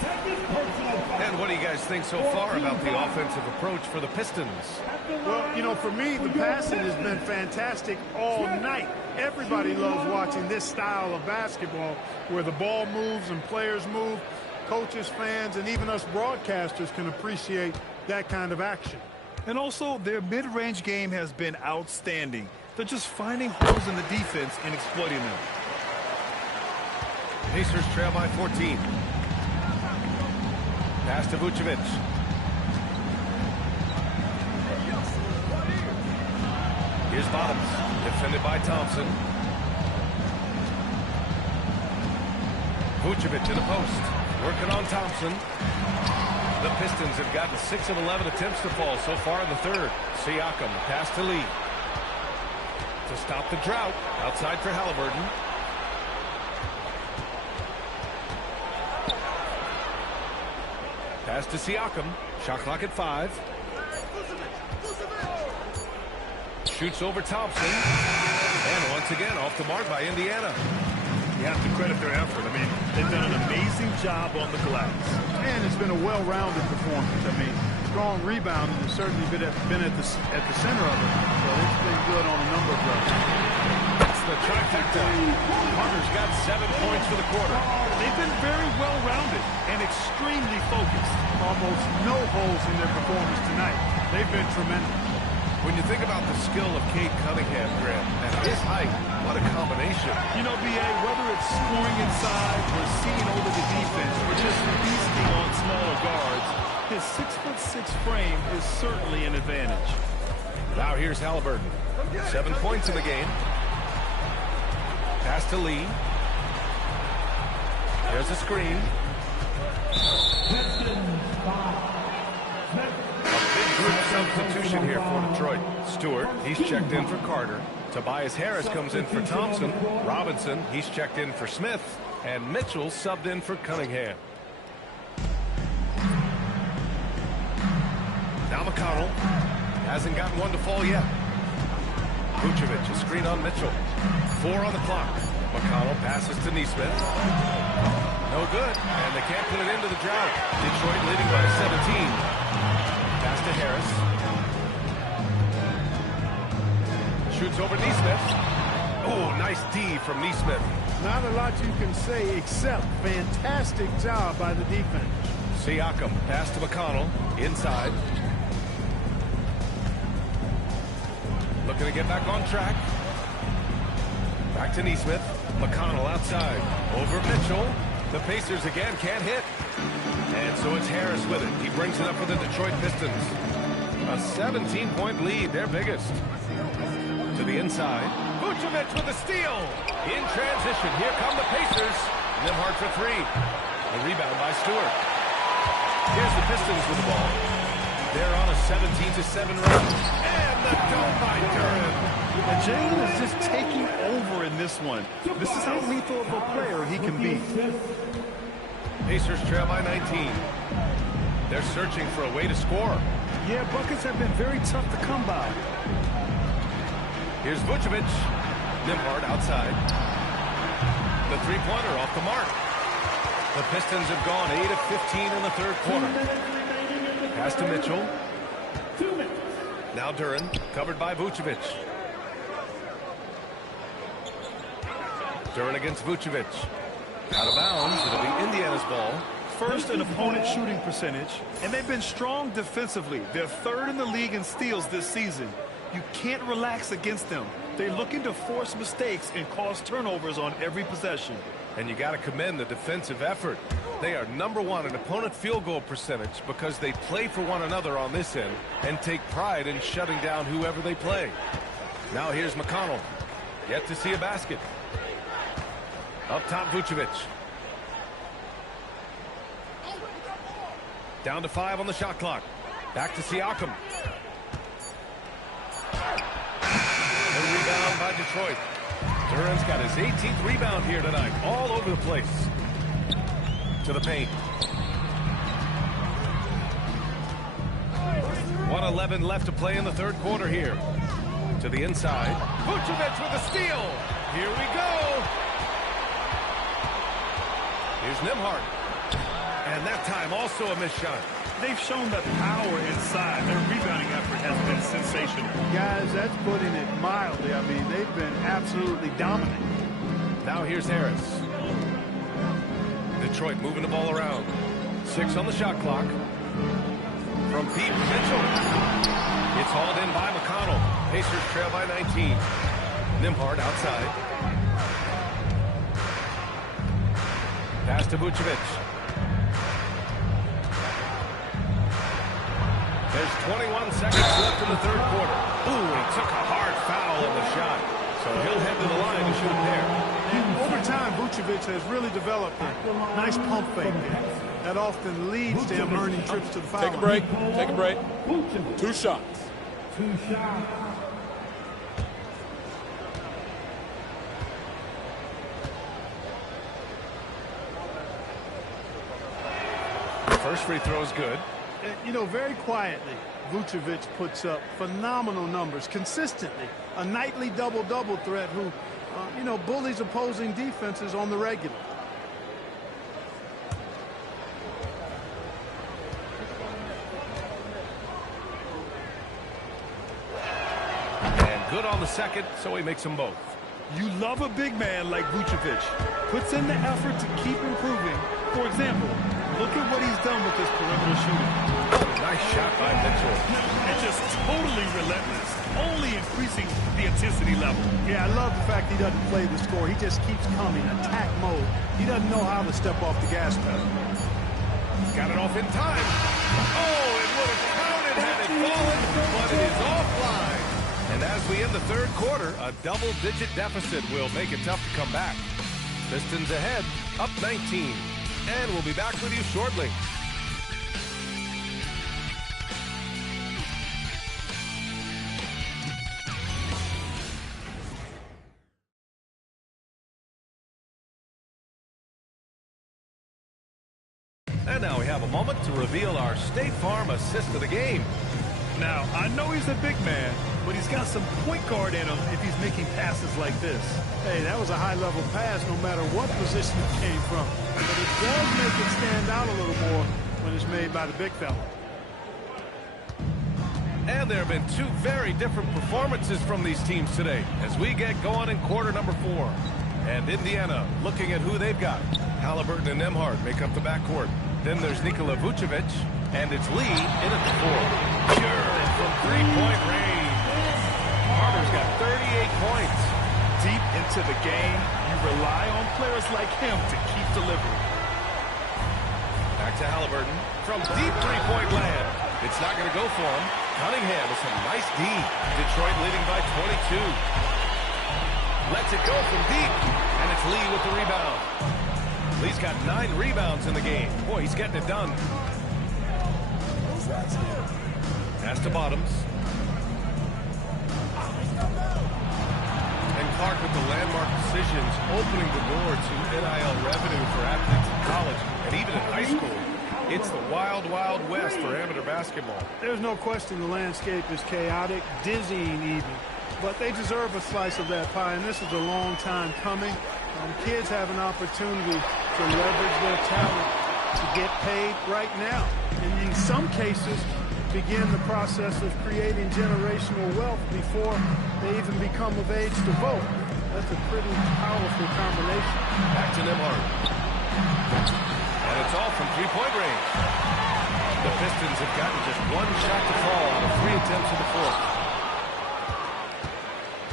seconds personal foul. And what do you guys think so far about the offensive approach for the Pistons? Well, you know, for me, the passing has been fantastic all night. Everybody loves watching this style of basketball where the ball moves and players move. Coaches, fans, and even us broadcasters can appreciate that kind of action. And also, their mid-range game has been outstanding. They're just finding holes in the defense and exploiting them. Pacers trail by 14. Pass to Vucevic. Here's Bottoms, defended by Thompson. Vucevic in the post, working on Thompson. The Pistons have gotten 6 of 11 attempts to fall so far in the third. Siakam, pass to Lee. To stop the drought, outside for Halliburton. Pass to Siakam, shot clock at 5. Shoots over Thompson. And once again, off the mark by Indiana. You have to credit their effort. I mean, they've done an amazing job on the glass. And it's been a well-rounded performance. I mean, strong rebounding has certainly been at the center of it. But it's been good on a number of levels. That's the trifecta. Carter's got 7 points for the quarter. They've been very well-rounded and extremely focused. Almost no holes in their performance tonight. They've been tremendous. When you think about the skill of Cade Cunningham, Grant, and his height, what a combination. You know, B.A., whether it's scoring inside or seeing over the defense or just feasting on smaller guards, his 6'6" frame is certainly an advantage. Now here's Halliburton. 7 points in the game. Pass to Lee. There's a screen. Group substitution here for Detroit. Stewart, he's checked in for Carter. Tobias Harris comes in for Thompson. Robinson, he's checked in for Smith. And Mitchell subbed in for Cunningham. Now McConnell hasn't gotten one to fall yet. Vucevic, a screen on Mitchell. 4 on the clock. McConnell passes to Nesmith. No good, and they can't put it into the drought. Detroit leading by 17. Pass to Harris. Shoots over Nesmith. Oh, nice D from Nesmith. Not a lot you can say except fantastic job by the defense. Siakam, pass to McConnell. Inside. Looking to get back on track. Back to Nesmith. McConnell outside. Over Mitchell. The Pacers again can't hit. And so it's Harris with it. He brings it up for the Detroit Pistons. A 17-point lead, their biggest. To the inside. Vucevic with the steal. In transition, here come the Pacers. Nembhard for 3. The rebound by Stewart. Here's the Pistons with the ball. They're on a 17-7 run. And the dunk by Duran. And Jalen is just taking over in this one. This is how lethal of a player he can be. Pacers trail by 19. They're searching for a way to score. Yeah, buckets have been very tough to come by. Here's Vucevic. Nembhard outside. The three-pointer off the mark. The Pistons have gone 8 of 15 in the third quarter. Pass to Mitchell. Now Duran, covered by Vucevic. Duran against Vucevic. Out of bounds. It'll be Indiana's ball. First in opponent shooting percentage, and they've been strong defensively. They're third in the league in steals this season. You can't relax against them. They're looking to force mistakes and cause turnovers on every possession. And you got to commend the defensive effort. They are #1 in opponent field goal percentage because they play for one another on this end and take pride in shutting down whoever they play. Now here's McConnell. Yet to see a basket. Up top, Vucevic. Down to 5 on the shot clock. Back to Siakam. A rebound by Detroit. Duran's got his 18th rebound here tonight. All over the place. To the paint. 1:11 left to play in the third quarter here. To the inside. Vucevic with a steal. Here we go. Here's Nembhard. And that time also a missed shot. They've shown that power inside. Their rebounding effort has been sensational. Guys, that's putting it mildly. I mean, they've been absolutely dominant. Now here's Harris. Detroit moving the ball around. 6 on the shot clock. From Pete Mitchell. It's hauled in by McConnell. Pacers trail by 19. Nembhard outside. Pass to Vucevic. There's 21 seconds left in the third quarter. Ooh, he took a hard foul on the shot. So he'll head to the line to shoot a pair. And over time, Vucevic has really developed a nice pump fake there. That often leads to him earning trips to the foul line. Take a break. Take a break. 2 shots. 2 shots. First free throw is good. You know, very quietly, Vucevic puts up phenomenal numbers consistently. A nightly double-double threat who, you know, bullies opposing defenses on the regular. And good on the second, so he makes them both. You love a big man like Vucevic. Puts in the effort to keep improving. For example, look at what he's done with his perimeter shooting. Nice shot by Mitchell. And just totally relentless, only increasing the intensity level. Yeah, I love the fact he doesn't play the score. He just keeps coming, attack mode. He doesn't know how to step off the gas pedal. Got it off in time. Oh, it would have counted had it fallen, but it is offline. And as we end the third quarter, a double-digit deficit will make it tough to come back. Pistons ahead, up 19. And we'll be back with you shortly. And now we have a moment to reveal our State Farm assist of the game. Now, I know he's a big man, but he's got some point guard in him if he's making passes like this. Hey, that was a high-level pass no matter what position it came from. But it does make it stand out a little more when it's made by the big fella. And there have been 2 very different performances from these teams today as we get going in quarter number 4. And Indiana looking at who they've got. Halliburton and Nembhard make up the backcourt. Then there's Nikola Vucevic, and it's Lee in at the 4. Pure from three-point range. Carter's got 38 points. Deep into the game, you rely on players like him to keep delivering. Back to Halliburton from deep three-point land. It's not going to go for him. Cunningham with some nice D. Detroit leading by 22. Lets it go from deep, and it's Lee with the rebound. Lee's got 9 rebounds in the game. Boy, he's getting it done. Pass to Bottoms. And Clark with the landmark decisions, opening the door to NIL revenue for athletes in college and even in high school. It's the wild, wild west for amateur basketball. There's no question the landscape is chaotic, dizzying even. But they deserve a slice of that pie, and this is a long time coming. Kids have an opportunity to leverage their talent to get paid right now. And in some cases, begin the process of creating generational wealth before they even become of age to vote. That's a pretty powerful combination. Back to Nembhard. And it's all from three-point range. The Pistons have gotten just one shot to fall out of 3 attempts in the fourth.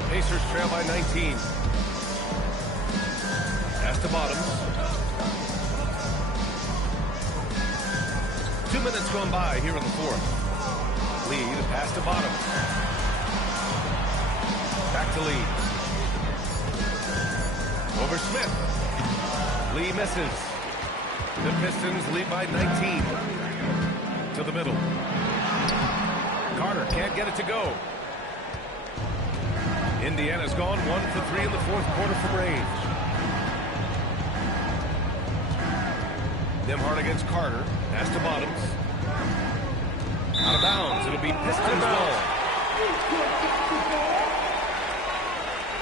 Pacers trail by 19. Pass to Bottoms. 2 minutes gone by here in the fourth. Lead, pass to Bottoms. Back to Lee. Over Smith. Lee misses. The Pistons lead by 19. To the middle. Carter can't get it to go. Indiana's gone 1 for 3 in the fourth quarter from range. Nembhard against Carter. Pass to Bottoms. Out of bounds. It'll be Pistons ball.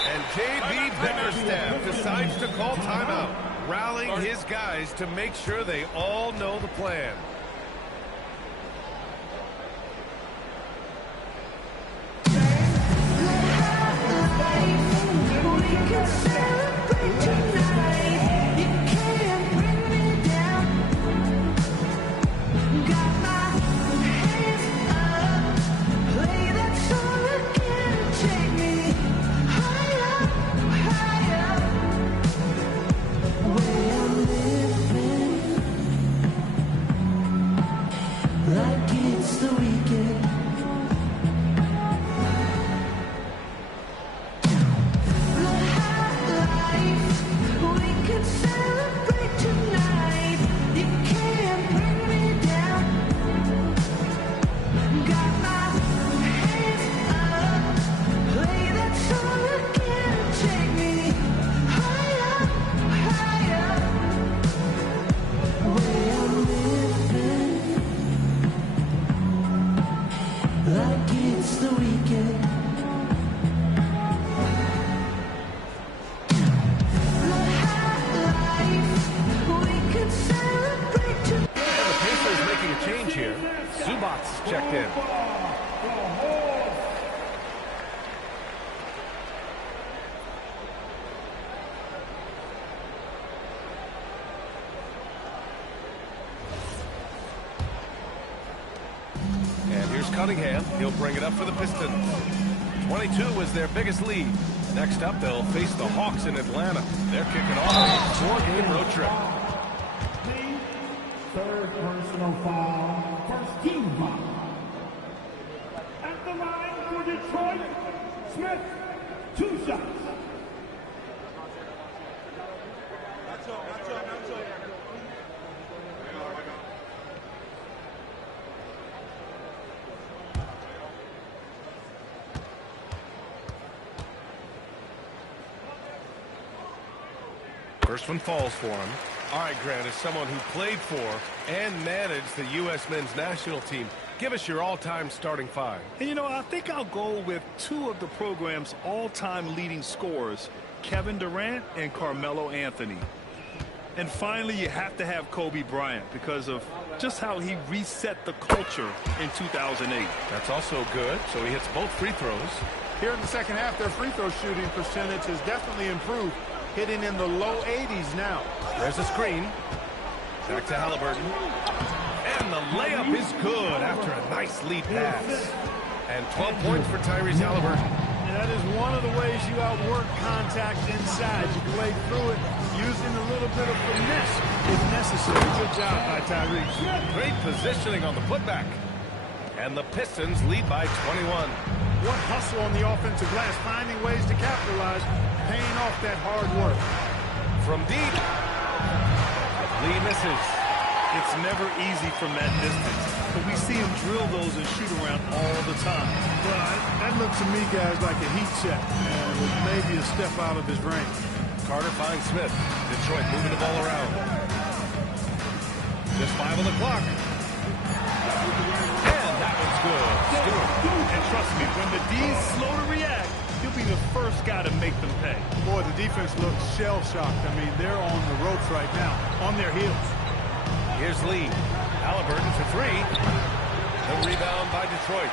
And J.B. Bickerstaff decides to call timeout, rallying his guys to make sure they all know the plan. Checked in. And here's Cunningham. He'll bring it up for the Pistons. 22 is their biggest lead. Next up, they'll face the Hawks in Atlanta. They're kicking off a 4-game road trip. Third personal foul. First team foul. At the line for Detroit, Smith, 2 shots. First one falls for him. All right, Grant, as someone who played for and managed the U.S. men's national team, give us your all-time starting 5. And, you know, I think I'll go with 2 of the program's all-time leading scorers, Kevin Durant and Carmelo Anthony. And finally, you have to have Kobe Bryant because of just how he reset the culture in 2008. That's also good. So he hits both free throws. Here in the second half, their free throw shooting percentage has definitely improved, hitting in the low 80s now. There's a screen. Back to Halliburton. And the layup is good after a nice lead pass. And 12 points for Tyrese Halliburton. And that is one of the ways you outwork contact inside. You play through it using a little bit of finesse if necessary. Good job by Tyrese. Great positioning on the putback. And the Pistons lead by 21. What hustle on the offensive glass, finding ways to capitalize, paying off that hard work. From deep. Lee misses. It's never easy from that distance, but we see him drill those and shoot around all the time. Well, that looks to me, guys, like a heat check, with maybe a step out of his range. Carter finds Smith. Detroit moving the ball around. Just 5 on the clock. And that one's good. Stewart. And trust me, when the D's slow to react, he'll be the first guy to make them pay. Boy, the defense looks shell-shocked. I mean, they're on the ropes right now, on their heels. Here's Lee. Halliburton for 3. The rebound by Detroit.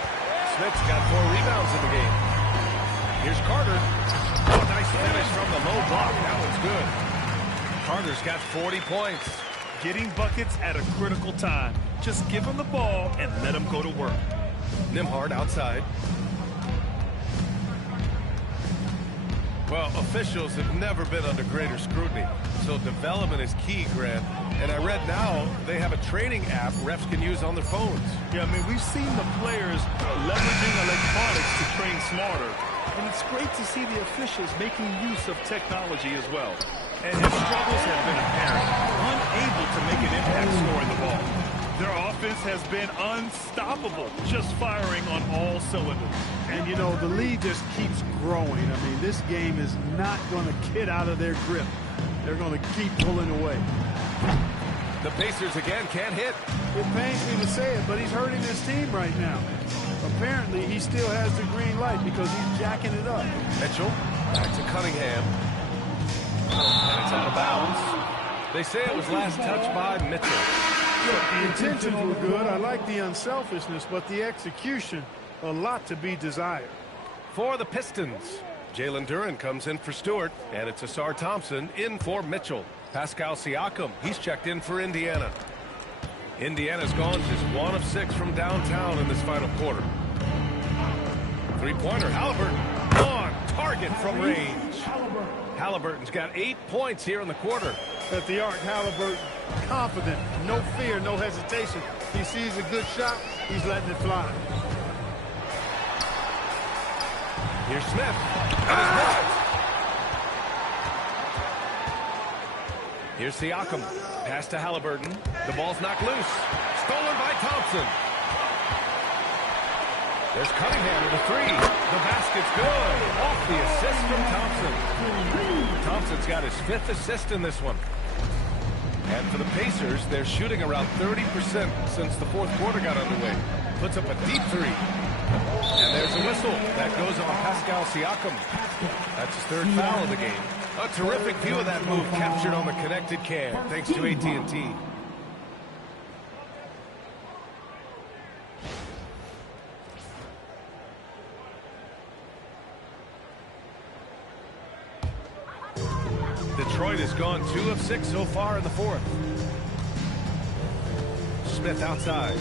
Smith's got 4 rebounds in the game. Here's Carter. Oh, nice finish from the low block. That one's good. Carter's got 40 points. Getting buckets at a critical time. Just give him the ball and let him go to work. Nembhard outside. Well, officials have never been under greater scrutiny, so development is key, Grant. And I read now they have a training app refs can use on their phones. Yeah, I mean, we've seen the players leveraging electronics to train smarter. And it's great to see the officials making use of technology as well. And his struggles have been apparent, unable to make an impact scoring the ball. Their offense has been unstoppable, just firing on all cylinders. And, you know, the lead just keeps growing. I mean, this game is not going to get out of their grip. They're going to keep pulling away. The Pacers again can't hit. It pains me to say it, but he's hurting his team right now. Apparently, he still has the green light because he's jacking it up. Mitchell, back to Cunningham. And it's out of bounds. They say it was last touched by Mitchell. Look, the intentions were good. I like the unselfishness, but the execution, a lot to be desired. For the Pistons, Jalen Duren comes in for Stewart, and it's Ausar Thompson in for Mitchell. Pascal Siakam, he's checked in for Indiana. Indiana's gone just 1 of 6 from downtown in this final quarter. Three-pointer, Halliburton on target from range. Halliburton's got 8 points here in the quarter. At the arc, Halliburton, confident, no fear, no hesitation. He sees a good shot, he's letting it fly. Here's Smith. And he's blocked. Here's Siakam. Pass to Halliburton. The ball's knocked loose. Stolen by Thompson. There's Cunningham with a three. The basket's good. Off the assist from Thompson. Thompson's got his 5th assist in this one. And for the Pacers, they're shooting around 30% since the 4th quarter got underway. Puts up a deep three. And there's a whistle. That goes on Pascal Siakam. That's his 3rd foul of the game. A terrific view of that move captured on the connected cam, thanks to AT&T. Detroit has gone 2 of 6 so far in the 4th. Smith outside.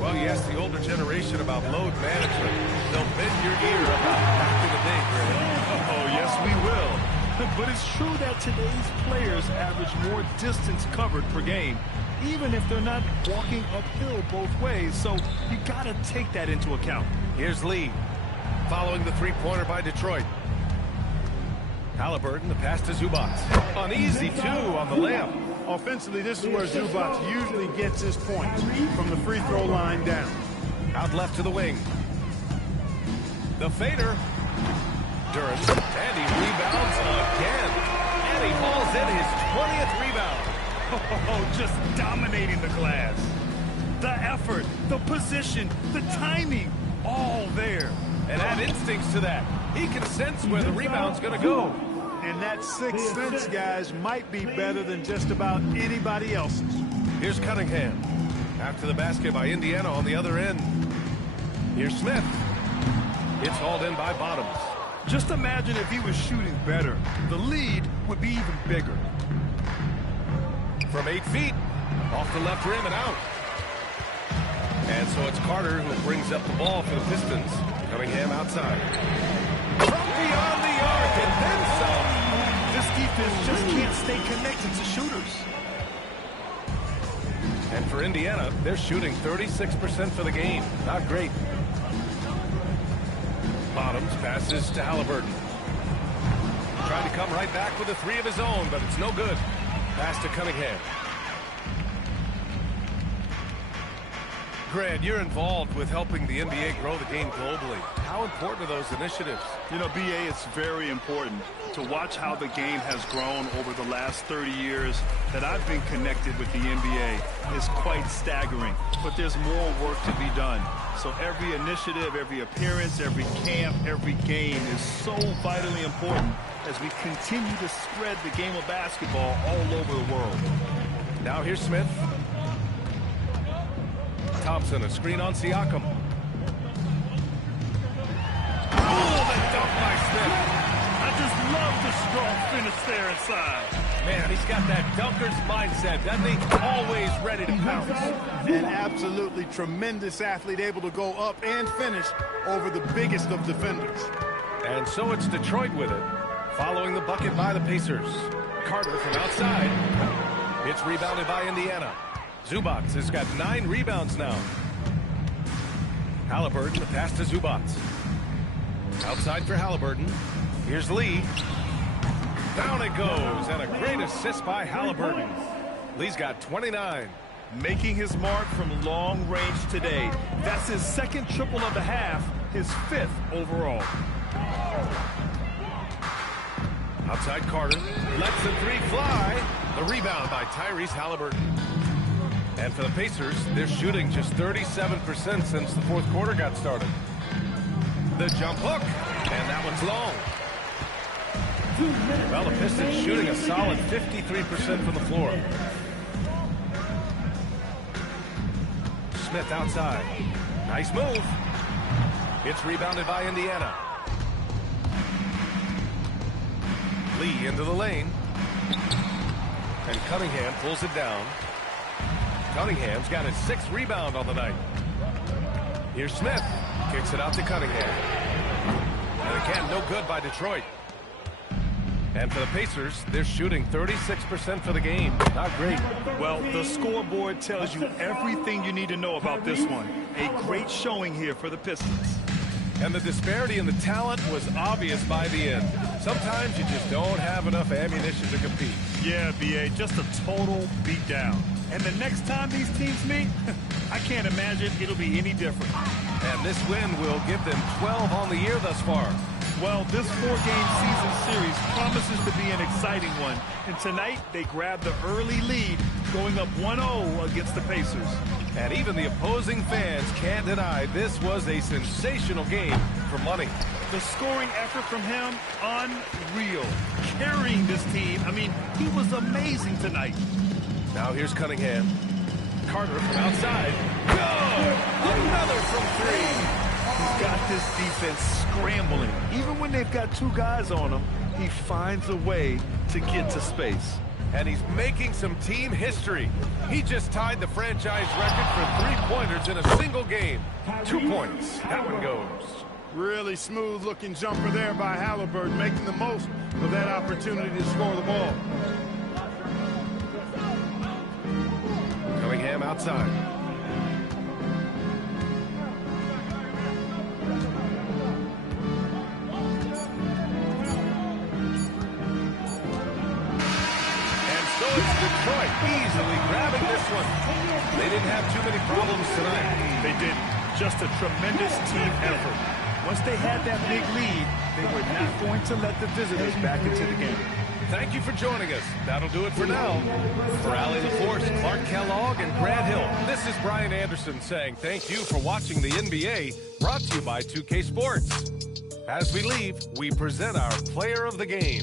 Well, you ask the older generation about load management, they'll bend your ear about back in the day, Grant. Oh, yes, we will. But it's true that today's players average more distance covered per game, even if they're not walking uphill both ways. So you got to take that into account. Here's Lee, following the three-pointer by Detroit. Halliburton, the pass to Zubac. An easy 2 on the layup. Offensively, this is where Zubac usually gets his points, from the free throw line down. Out left to the wing. The fader. Duren, and he rebounds again. And he hauls in his 20th rebound. Oh, just dominating the glass. The effort, the position, the timing, all there. And add instincts to that. He can sense where the rebound's going to go. And that sixth sense, guys, might be better than just about anybody else's. Here's Cunningham. After the basket by Indiana on the other end. Here's Smith. It's hauled in by Bottoms. Just imagine if he was shooting better. The lead would be even bigger. From 8 feet. Off the left rim and out. And so it's Carter who brings up the ball for the Pistons. Cunningham outside. From beyond the arc and then some. This defense just can't stay connected to shooters. And for Indiana, they're shooting 36% for the game. Not great. Bottoms passes to Halliburton. Trying to come right back with a 3 of his own, but it's no good. Pass to Cunningham. Grant, you're involved with helping the NBA grow the game globally. How important are those initiatives? You know, BA, it's very important to watch how the game has grown over the last 30 years that I've been connected with the NBA. Is quite staggering, but there's more work to be done. So every initiative, every appearance, every camp, every game is so vitally important as we continue to spread the game of basketball all over the world. Now here's Smith. Thompson, a screen on Siakam. Oh, the dunk by Smith. I just love the strong finish there inside. Man, he's got that dunker's mindset, doesn't he? Always ready to pounce. An absolutely tremendous athlete, able to go up and finish over the biggest of defenders. And so it's Detroit with it, following the bucket by the Pacers. Carter from outside. It's rebounded by Indiana. Zubac has got 9 rebounds now. Halliburton, the pass to Zubac. Outside for Halliburton. Here's Lee. Down it goes, and a great assist by Halliburton. Lee's got 29. Making his mark from long range today. That's his second triple of the half, his 5th overall. Outside Carter. Lets the 3 fly. The rebound by Tyrese Halliburton. And for the Pacers, they're shooting just 37% since the fourth quarter got started. The jump hook, and that one's long. Well, the Pistons shooting a solid 53% from the floor. Smith outside. Nice move. It's rebounded by Indiana. Lee into the lane. And Cunningham pulls it down. Cunningham's got his 6th rebound on the night. Here's Smith. Kicks it out to Cunningham. And again, no good by Detroit. And for the Pacers, they're shooting 36% for the game. Not great. Well, the scoreboard tells you everything you need to know about this one. A great showing here for the Pistons. And the disparity in the talent was obvious by the end. Sometimes you just don't have enough ammunition to compete. Yeah, B.A., just a total beatdown. And the next time these teams meet, I can't imagine it'll be any different. And this win will give them 12 on the year thus far. Well, this 4-game season series promises to be an exciting one. And tonight, they grabbed the early lead, going up 1-0 against the Pacers. And even the opposing fans can't deny this was a sensational game for money. The scoring effort from him, unreal. Carrying this team, I mean, he was amazing tonight. Now here's Cunningham. Carter from outside. Good! Another from 3. He's got this defense scrambling. Even when they've got 2 guys on him, he finds a way to get to space. And he's making some team history. He just tied the franchise record for 3-pointers in a single game. 2 points. That one goes. Really smooth-looking jumper there by Halliburton, making the most of that opportunity to score the ball. Cunningham outside. Detroit easily grabbing this one. They didn't have too many problems tonight. They didn't. Just a tremendous team effort. Once they had that big lead, they were not going to let the visitors back into the game. Thank you for joining us. That'll do it for now. For Allie LaForce, Clark Kellogg, and Grant Hill, this is Brian Anderson saying thank you for watching the NBA, brought to you by 2K Sports. As we leave, we present our player of the game.